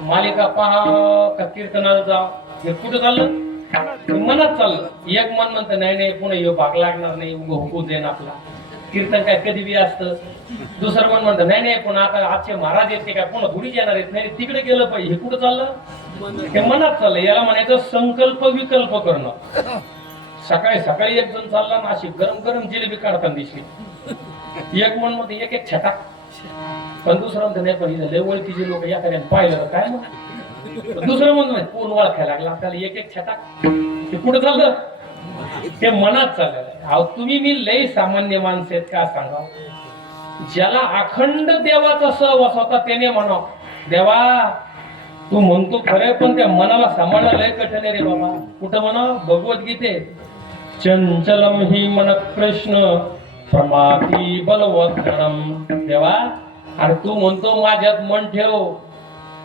मालिका पहा का कीर्तनाला जा. हे कुठं चाललं? मनात चाललं. एक मन म्हणतं नाही नाही पुन्हा हे भाग लागणार नाही हुकू देईन आपला कीर्तन काय कधी बी असतं. दुसरं मन म्हणतं नाही नाही पण आता आजचे महाराज येते काय पुन्हा थोडीच येणार आहेत नाही तिकडे गेलं पाहिजे. हे कुठं चाललं? हे मनात चाललं. याला म्हणायचं संकल्प विकल्प करणं. सकाळी सकाळी एक जण चालला ना अशी गरम गरम जिलेबी काढताना दिसली. एक मन मध्ये एक एक छटाक पण दुसरं म्हणतं नाही पण लय ओळखीचे लोक एखाद्याने पाहिलं तर काय मग. दुसरं म्हणतो कोण ओळखायला लागला आपल्याला एक एक छटाक. हे कुठं चाललं? ते मनात चाललेलं आहे. अहो तुम्ही मी लय सामान्य माणसं आहेत का सांगा. ज्याला अखंड देवाचा सहवास होता त्याने म्हणा देवा तू म्हणतो खरे पण त्या मनाला सांभाळणं लय कठीण आहे रे बाबा. कुठं म्हणा? भगवद्गीतेत चंचलम ही मन कृष्ण प्रमाती बलवत्तरम. देवा अरे तू म्हणतो माझ्यात मन ठेव,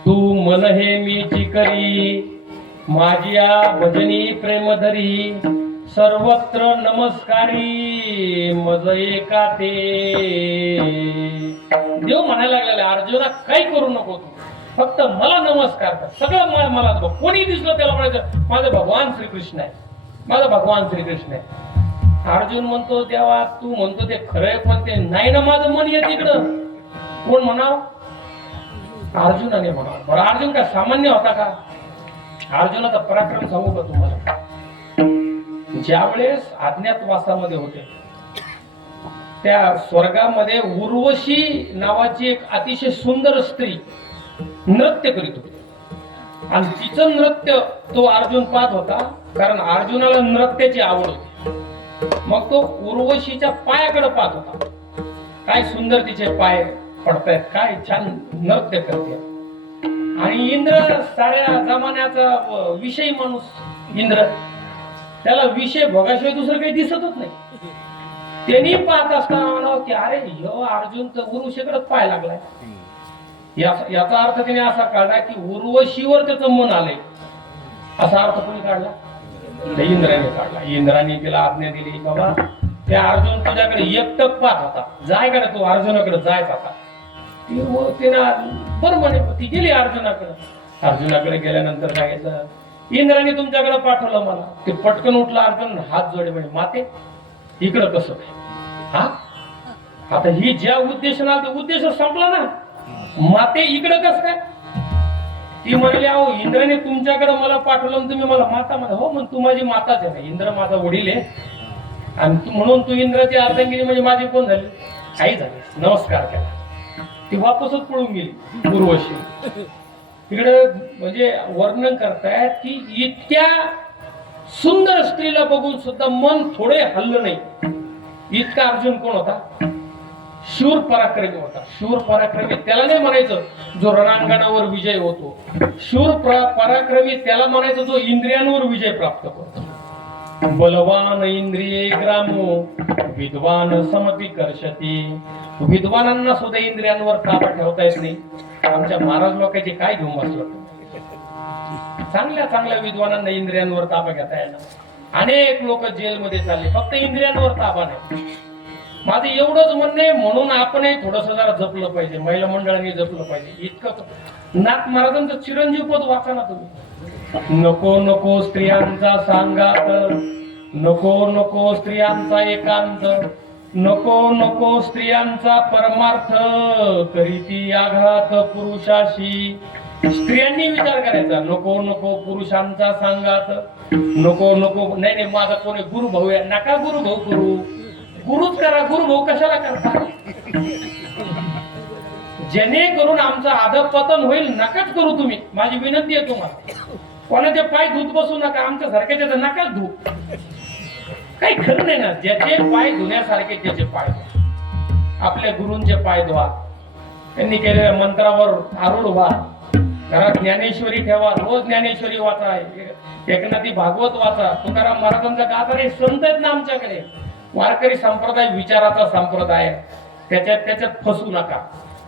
तू मन हे मी चिकरी माझ्या भजनी प्रेमधरी सर्वत्र नमस्कारी मज एका ते. देव म्हणायला लागलेला अर्जुना काही करू नको तू फक्त मला नमस्कार कर. सगळं मला बघ. कोणी दिसलं त्याला म्हणायचं माझं भगवान श्रीकृष्ण आहे, माझा भगवान श्रीकृष्ण आहे. अर्जुन म्हणतो देवा तू म्हणतो ते खरंय पण ते नाही ना माझं मन येत इकडं. कोण म्हणाव? अर्जुनाने म्हणाव. बरं अर्जुन का सामान्य होता का? अर्जुनाचा पराक्रम सांगू का तुम्हाला? ज्यावेळेस अज्ञातवासामध्ये होते त्या स्वर्गामध्ये उर्वशी नावाची एक अतिशय सुंदर स्त्री नृत्य करीत होती आणि तिचं नृत्य तो अर्जुन पाहत होता कारण अर्जुनाला नृत्याची आवड होती. मग तो उर्वशीच्या पायाकडे पाहत होता. काय सुंदर तिचे पाय पडतायत, काय छान नृत्य करते. आणि इंद्र साऱ्या जमान्याचा विषयी माणूस इंद्र, त्याला विषय भोगाशिवाय दुसरं काही दिसतच नाही. त्यांनी पाहत असताना म्हणावं की अरे ह्यो अर्जुन तर उर्वशीकडेच पाय लागलाय. याचा अर्थ त्याने असा काढला की उर्वशीवर त्याचं मन आलंय. असा अर्थ कोणी काढला? इंद्राने काढला. इंद्राने तिला आज्ञा दिली बाबा त्या अर्जुन तुझ्याकडे एकटक पाहत होता, जाय का तू अर्जुनाकडे जायचा होता. तिनं बरं म्हणे ती गेली अर्जुनाकडे. अर्जुनाकडे गेल्यानंतर सांगितलं इंद्राने तुमच्याकडे पाठवलं मला. ते पटकन उठलं अर्जुन, हात जोडे म्हणे माते इकडं कसं काय? हा आता ही ज्या उद्देशाला ते उद्देश संपला ना. माते इकडं कसं काय? ती म्हणली अहो इंद्राने तुमच्याकडे मला पाठवलं आणि तुम्ही मला माता म्हणा. हो मग तू माझी माताच आहे ना, इंद्र माझा वडील आहे आणि म्हणून तू इंद्राची अर्धांगिनी म्हणजे माझी कोण झाली? आई झाली. नमस्कार केला. ती वापसच पळून गेली पूर्वशी. तिकडे म्हणजे वर्णन करतायत की इतक्या सुंदर स्त्रीला बघून सुद्धा मन थोडे हल्लं नाही. इतका अर्जुन कोण होता? शूर पराक्रमी होता. शूर पराक्रमी त्याला नाही म्हणायचं जो रणांगणावर विजय होतो. शूर पराक्रमी त्याला म्हणायचं जो इंद्रियांवर विजय प्राप्त करतो. बलवान इंद्रिये ग्रामो विद्वान समती कर्षती. विद्वानांना सुद्धा इंद्रियांवर ताबा ठेवता येत नाही. आमच्या महाराज लोकांचे काय घेऊन बसलो. चांगल्या चांगल्या विद्वानांना इंद्रियांवर ताबा घेता येणार. अनेक लोक जेलमध्ये चालले फक्त इंद्रियांवर ताबा नाही. माझं एवढंच म्हणणं आहे. म्हणून आपणही थोडस जरा जपलं पाहिजे. महिला मंडळांनी जपलं पाहिजे. इतकं नाथ महाराजांचं चिरंजीव पद वाचा ना तुम्ही. नको नको स्त्रियांचा सांगात, नको नको स्त्रियांचा एकांत, नको नको स्त्रियांचा परमार्थ, करीती आघात पुरुषाशी. स्त्रियांनी विचार करायचा. नको नको पुरुषांचा सांगात, नको नको नाही नाही माझा कोणी गुरु भाऊ आहे नका गुरु भाऊ करू. गुरुच करा. गुरु भाऊ कशाला करता? जेणेकरून आमचं अधपतन होईल नकाच करू तुम्ही. माझी विनंती आहे तुम्हाला. कोणाचे पाय धुत बसू नका. आमच्या सारख्याचे तर नकाच धू. काही खरं नाही ना. ज्याचे पाय धुण्यासारखे त्याचे पाय धुवा. आपल्या गुरूंचे पाय धुवा. त्यांनी केलेल्या मंत्रावर आरूढ व्हा. घरात ज्ञानेश्वरी ठेवा. रोज ज्ञानेश्वरी वाचा. एकनाथी भागवत वाचा. तुकाराम महाराजांचा गाथा रे संत आहेत ना आमच्याकडे. वारकरी संप्रदाय विचाराचा संप्रदाय. त्याच्यात फसू नका.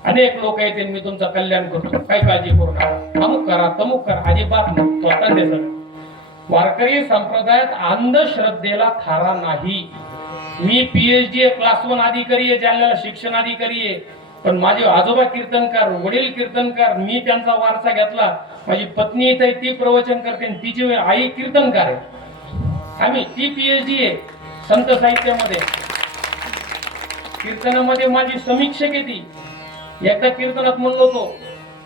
अनेक लोक येतील मी तुमचं कल्याण करतो काही काळजी करू नका. अमुक करा तमुक करा. अजिबात नाही. स्वतः देत. वारकरी संप्रदायात अंधश्रद्धेला थारा नाही. मी PhD क्लास 1 अधिकारी आहे. जालन्याला शिक्षण अधिकारी आहे. पण माझे आजोबा कीर्तनकार, वडील कीर्तनकार. मी त्यांचा वारसा घेतला. माझी पत्नी इथे ती प्रवचन करते. तिची आई कीर्तनकार आहे. आम्ही ती PhD आहे संत साहित्यामध्ये. कीर्तनामध्ये माझी समीक्षक आहे ती. एकदा कीर्तनात म्हणलो होतो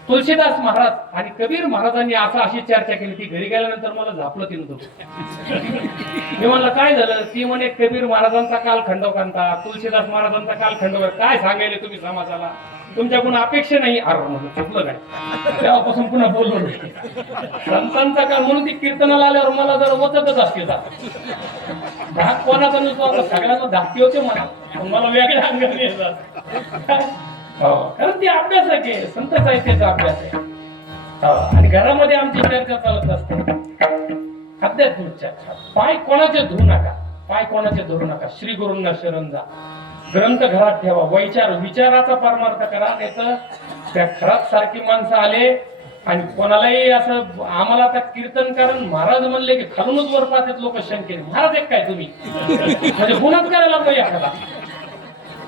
तुलसीदास महाराज आणि कबीर महाराजांनी अशी चर्चा केली. ती घरी गेल्यानंतर मला झापलं तिनं. मी म्हणलं काय झालं? ती म्हणे कबीर महाराजांचा काल खंडोकांता, तुलसीदास महाराजांचा काल खंडोका. काय सांगायले तुम्ही समाजाला? तुमच्याकडून अपेक्षा नाही. अरे म्हणलं चुकलं काय? तेव्हापासून पुन्हा बोललो नाही. संतांचा काळ म्हणून ती कीर्तनाला आल्यावर मला जर वचतच असते. धाक कोणाचा नसतो. सगळ्यांना धाकटी होते मला वेगळ्या अंगाने येतात. कारण ती अभ्यास आहे. संत साहित्याचा अभ्यास आहे. आणि घरामध्ये आमची चर्चा चालत असते. अध्यात्मिक चर्चा. पाय कोणाचे धुवू नका. पाय कोणाचे धरू नका. श्री गुरूंना शरण जा. ग्रंथ घरात ठेवा. विचाराचा परमार्थ करा. नाही तर त्या घरात सारखी माणसं आले आणि कोणालाही असं आम्हाला आता कीर्तनकार महाराज म्हणले की खालूनच वर पाहतात लोक शंकेने. महाराज एक काय तुम्ही म्हणजे गुन्हाच करायला पाहिजे एखादा.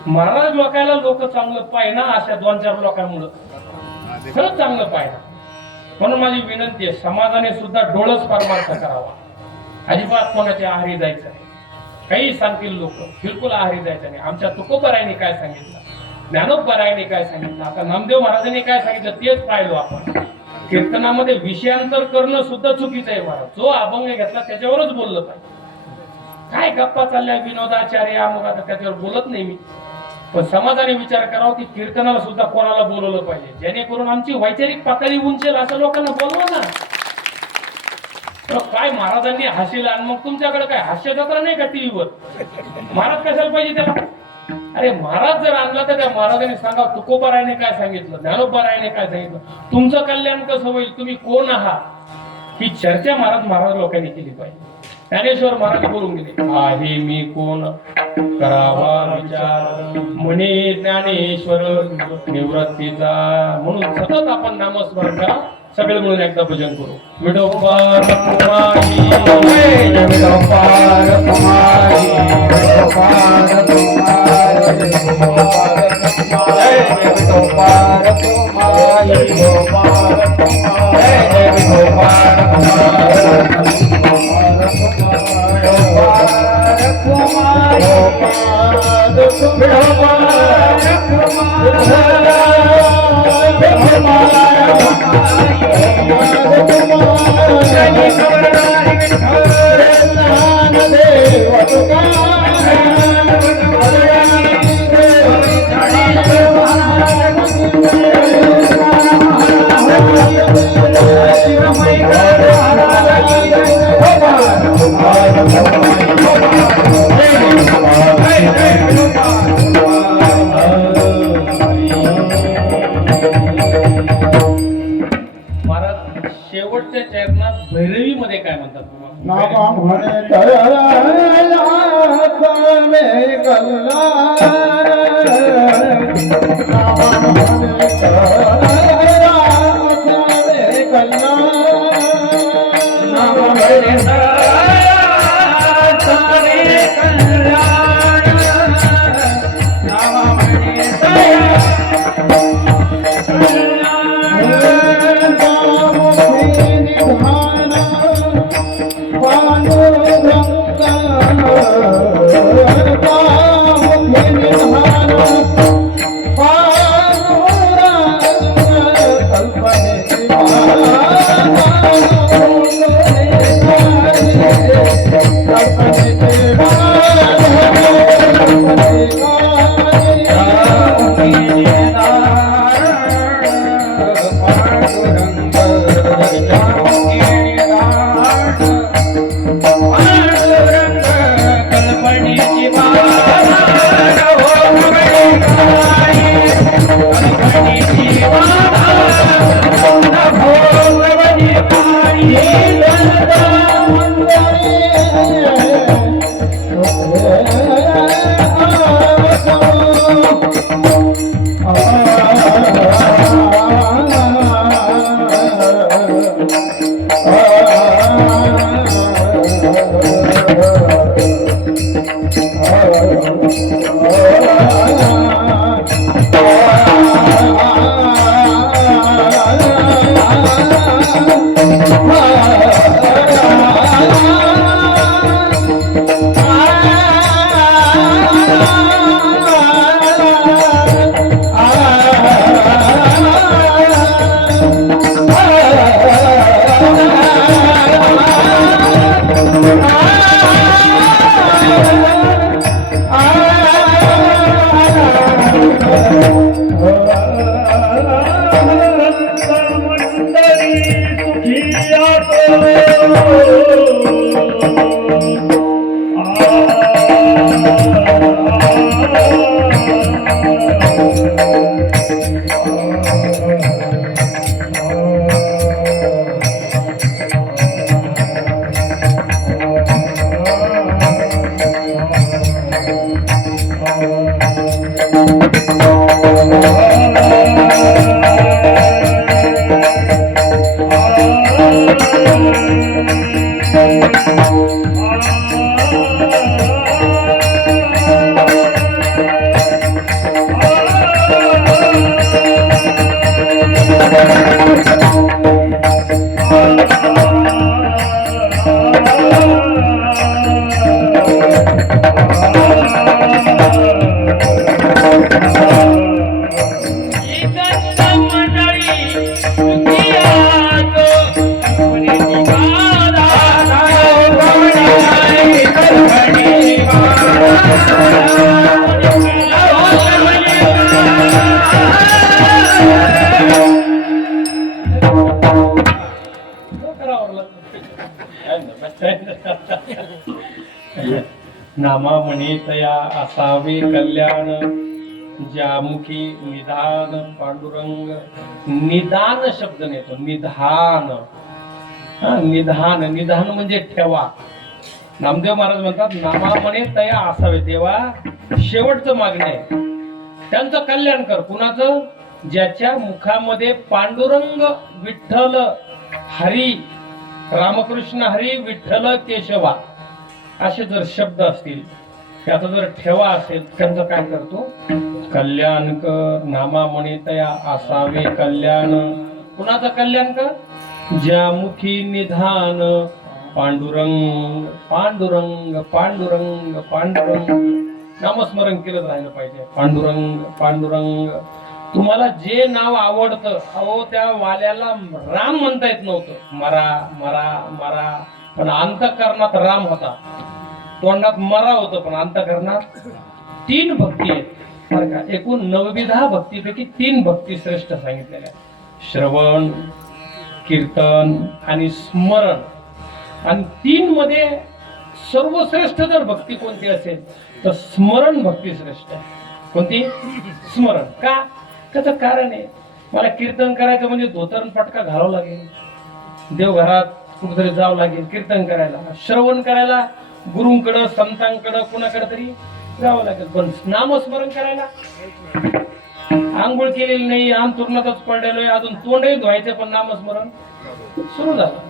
महाराज लोकायला लोक चांगलं पाय ना. अशा 2-4 लोकांमुळं खरंच चांगलं पाय ना. म्हणून माझी विनंती आहे समाजाने सुद्धा डोळस परमार्थ करावा. अजिबात कोणाच्या आहारी जायचं नाही. काही सांगतील लोक बिलकुल आहारी जायचं नाही. आमच्या तुकोबरायांनी काय सांगितलं, ज्ञानोबरायांनी काय सांगितलं, आता नामदेव महाराजांनी काय सांगितलं तेच पाहिलो आपण. कीर्तनामध्ये विषयांतर करणं सुद्धा चुकीचं आहे. महाराज जो अभंग घेतला त्याच्यावरच बोललं पाहिजे. काय गप्पा चालल्या विनोदाचार्य अमुक आता त्याच्यावर बोलत नाही मी. पण समाजाने विचार करावा की कीर्तनाला सुद्धा कोणाला बोलवलं पाहिजे जेणेकरून आमची वैचारिक पातळी उंचेल. असं लोकांना बोलवा ना. काय महाराजांनी हास्य आणि मग तुमच्याकडे काय हास्य जत्रा नाही का टीव्हीवर? महाराज कशाला पाहिजे त्याला? अरे महाराज जर आणला तर त्या महाराजांनी सांगा तुकोबारायाने काय सांगितलं, ज्ञानोबारायाने काय सांगितलं, तुमचं कल्याण कसं होईल, तुम्ही कोण आहात, ही चर्चा महाराज लोकांनी केली पाहिजे. ज्ञानेश्वर महाराज बोलून गेले आहे मी कोण करावा विचार म्हणे ज्ञानेश्वर निवृत्तीचा. म्हणून सतत आपण नामस्मरण करा. सगळे मिळून एकदा भजन करू. विठोबार तुम्हारी विठोबार तुम्हारी विठोबार तुम्हारी विठोबार तुम्हारी विठोबार तुम्हारी विठोबार तुम्हारी महाराज शेवटच्या चरणात भैरवी मध्ये काय म्हणतात नामा म्हणे दयावे कल्याण नामा म्हणे दयावे कल्याण नामा म्हणे दयावे कल्याण नामा म्हणे नामा म्हणे तया असावे कल्याण ज्यामुखी निधान पांडुरंग निदान शब्द नेतो निधान निधान निधान म्हणजे ठेवा. नामदेव महाराज म्हणतात नामा म्हणे तया असावे तेव्हा शेवटचं मागणे आहे त्यांचं कल्याण कर. कुणाचं? ज्याच्या मुखामध्ये पांडुरंग विठ्ठल हरी रामकृष्ण हरी विठ्ठल केशवा असे जर शब्द असतील त्याचा जर ठेवा असेल त्यांचं काय करतो? कल्याण कर. नामा म्हणे तया असावे कल्याण. कुणाचं कल्याण कर? ज्या मुखी निधान पांडुरंग पांडुरंग पांडुरंग पांडुरंग नामस्मरण केलं राहिलं पाहिजे. पांडुरंग पांडुरंग. तुम्हाला जे नाव आवडतं, अहो त्या वाल्याला राम म्हणता येत नव्हतं. मरा मरा मरा, पण अंतःकरणात राम होता. तोंडात मरा होतं, पण अंतःकरणात 3 भक्ती आहेत बरं का. एकूण 9 भक्तीपैकी 3 भक्ती श्रेष्ठ सांगितलेल्या आहेत. श्रवण, कीर्तन आणि स्मरण. आणि 3 मध्ये सर्वश्रेष्ठ जर भक्ती कोणती असेल तर स्मरण भक्ती श्रेष्ठ आहे. कोणती? स्मरण. का? त्याचं कारण आहे, मला कीर्तन करायचं म्हणजे धोतर पटका घालावं लागेल, देवघरात कुठेतरी जावं लागेल कीर्तन करायला. श्रवण करायला गुरुंकडं संतांकडं कुणाकडे तरी जावं लागेल. पण नामस्मरण करायला आंघोळ केलेली नाही, अंथरुणातच पडलेलो आहे, अजून तोंडही धुवायचं, पण नामस्मरण सुरू झालं.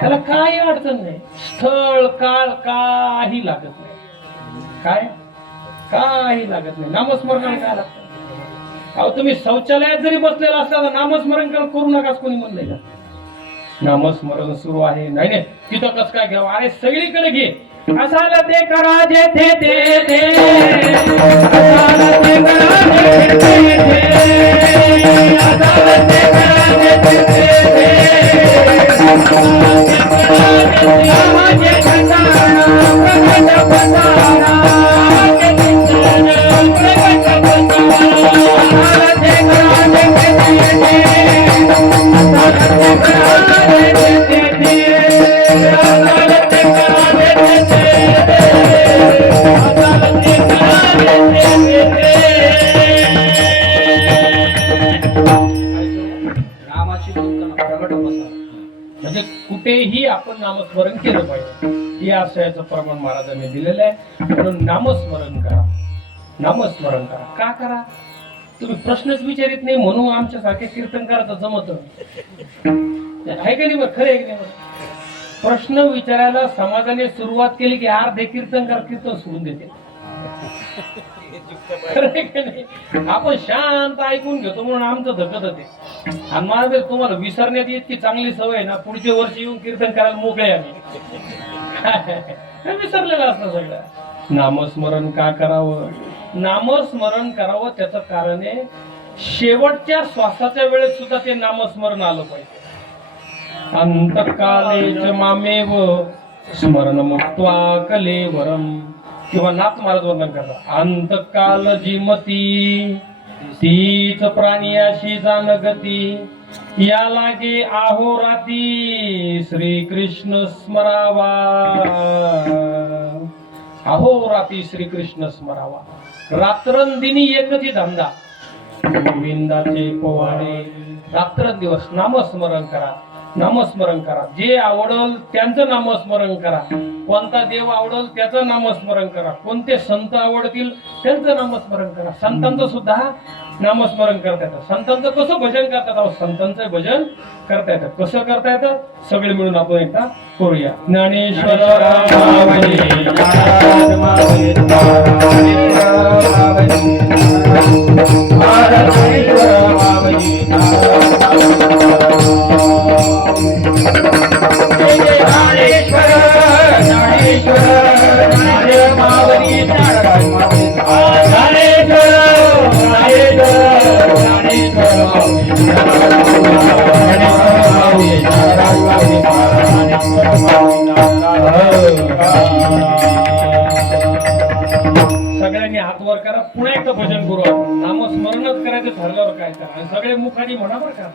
त्याला काही अडचण नाही, स्थळ काळ काही लागत नाही. काय? काही लागत नाही. नामस्मरण काय लागतं? अहो तुम्ही शौचालयात जरी बसलेला असला तर नामस्मरण करू नकाच कोणी म्हणलंय का? नामस्मरण सुरू आहे. नाही नाही तिथं कसं काय घ्यावं? अरे सगळीकडे घे. असाला ते करा जेथे ते असाला ते करा जेथे ते असाला ते करा जेथे म्हणजे कुठेही आपण नामस्मरण केलं पाहिजे. या आशयाचं प्रमाण महाराजांनी दिलेलं आहे. म्हणून नामस्मरण करा, नामस्मरण करा. का करा? तुम्ही प्रश्नच विचारित नाही म्हणून आमच्यासारखे कीर्तन करायचं जमत आहे का नाही? खरं आहे की नाही? प्रश्न विचारायला समाजाने सुरुवात केली की अर्धे कीर्तनकार कीर्तन सोडून देते. खरं आहे की नाही? आपण शांत ऐकून घेतो म्हणून आमचं धकत होते. आणि मला तुम्हाला विसरण्यात इतकी चांगली सवय ना, पुढच्या वर्षी येऊन कीर्तन करायला मोकळे आम्ही. विसरलेलं असतं सगळं. नामस्मरण का करावं? नामस्मरण करावं त्याचं कारण आहे, शेवटच्या श्वासाच्या वेळेस सुद्धा ते नामस्मरण आलं पाहिजे. अंतकालेच मामेव स्मरण मुक्त्वा कलेवरम. किंवा नाथ महाराज वर्णन करतात, अंतकाल जिमती तीच प्राणियाशी जानगती, या लागे आहोराती श्रीकृष्ण स्मरावा. अहोराती श्रीकृष्ण स्मरावा. रात्रंदिनी एकची धंदा, गोविंदाचे पोवाडे. रात्रंदिवस नामस्मरण करा, नामस्मरण करा. जे आवडल त्यांचं नामस्मरण करा. कोणता देव आवडल त्याचं नामस्मरण करा. कोणते संत आवडतील त्यांचं नामस्मरण करा. संतांचं सुद्धा नामस्मरण करता येतं. संतांचं कसं भजन करतात? अहो संतांचं भजन करता येतं. कसं करता येतं? सगळे मिळून आपण एकदा करूया. ज्ञानेश्वर सगळ्यांनी हात वर करा. पुन्हा एकदा भजन करू आपण. नामस्मरणच करायचं ठरल्यावर काय करा. सगळे मुखाने म्हणा बरं का.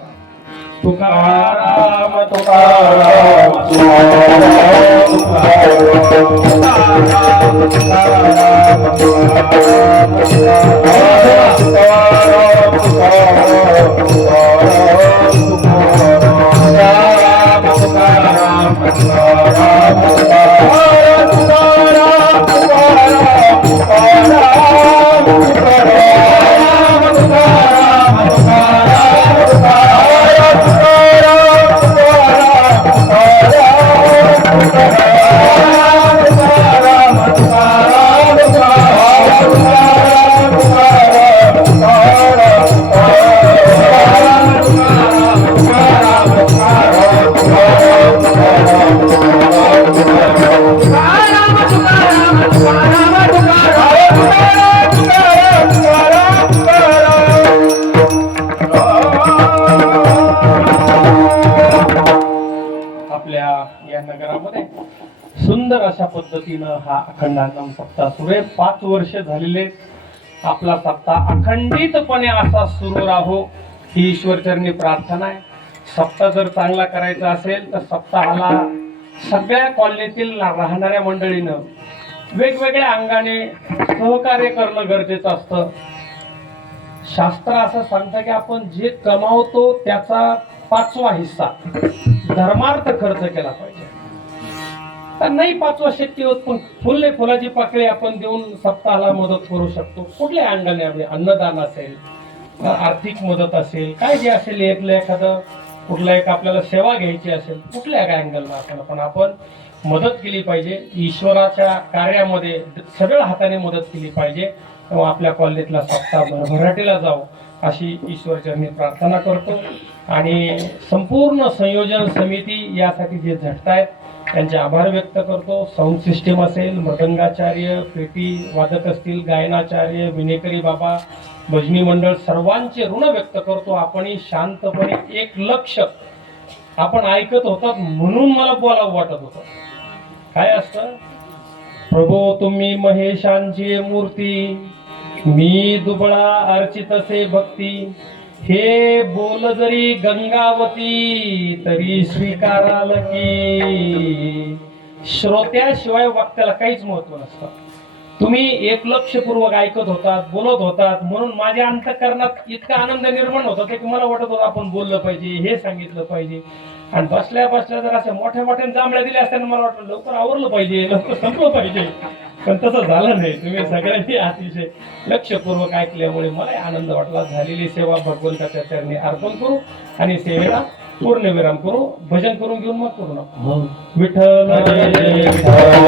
तुकाराम तुकाराम पद्धतीनं हा अखंड हनुमान सप्ताह सुरू आहे. 5 वर्ष झालेले आपला सप्ताह अखंडितपणे असा सुरू राहो ही ईश्वरचरणी प्रार्थना आहे. सप्ताह जर चांगला करायचा असेल तर सप्ताहाला सगळ्या कॉलनीतील राहणाऱ्या मंडळीनं वेगवेगळ्या अंगाने सहकार्य करणं गरजेचं असतं. शास्त्र असं सांगतं की आपण जे कमावतो त्याचा 5वा हिस्सा धर्मार्थ खर्च केला पाहिजे. तर नाही 5वा शक्य होत, पण फुलाची पाकळी आपण देऊन सप्ताहाला मदत करू शकतो. कुठल्या अंगाने हवे, अन्नदान असेल, आर्थिक मदत असेल, काय जे असेल, एखादं कुठला एक आपल्याला सेवा घ्यायची असेल, कुठल्या काय अँगलला आपण मदत केली पाहिजे. ईश्वराच्या कार्यामध्ये सगळ्या हाताने मदत केली पाहिजे. तेव्हा आपल्या कॉलनीतला सप्ताह भरभराटीला जाऊ अशी ईश्वरचरणी प्रार्थना करतो. आणि संपूर्ण संयोजन समिती यासाठी जे झटतायत त्यांचे आभार व्यक्त करतो. साऊंड सिस्टीम असेल, मृदंगाचार्य, पेटी वादक असतील, गायनाचार्य, विनेकरी बाबा, भजनी मंडळ, सर्वांचे ऋण व्यक्त करतो. आपणही शांतपणे एक लक्ष आपण ऐकत होतात म्हणून मला बोलावं वाटत होतं. काय असतं, प्रभो तुम्ही महेशांची मूर्ती, मी दुबळा अर्चितसे भक्ती, हे बोल जरी गंगावती तरी स्वीकाराल की. श्रोत्याशिवाय वक्त्याला काहीच महत्व नसतं. तुम्ही एक लक्षपूर्वक ऐकत होतात, बोलत होतात, म्हणून माझ्या अंतःकरणात इतका आनंद निर्माण होता की मला वाटत होतं आपण बोललं पाहिजे, हे सांगितलं पाहिजे. आणि बसल्या बसल्या जर अशा मोठ्या मोठ्या जांभळ्या दिल्या असताना मला वाटलं लवकर आवरलं पाहिजे, लवकर संपलं पाहिजे, पण तसं झालं नाही. तुम्ही सगळ्यांनी अतिशय लक्षपूर्वक ऐकल्यामुळे मला आनंद वाटला. झालेली सेवा भगवंताच्या चरणी अर्पण करू आणि सेवेला पूर्णविराम करू. भजन करून घेऊन मग करू ना. विठ्ठल विठ्ठल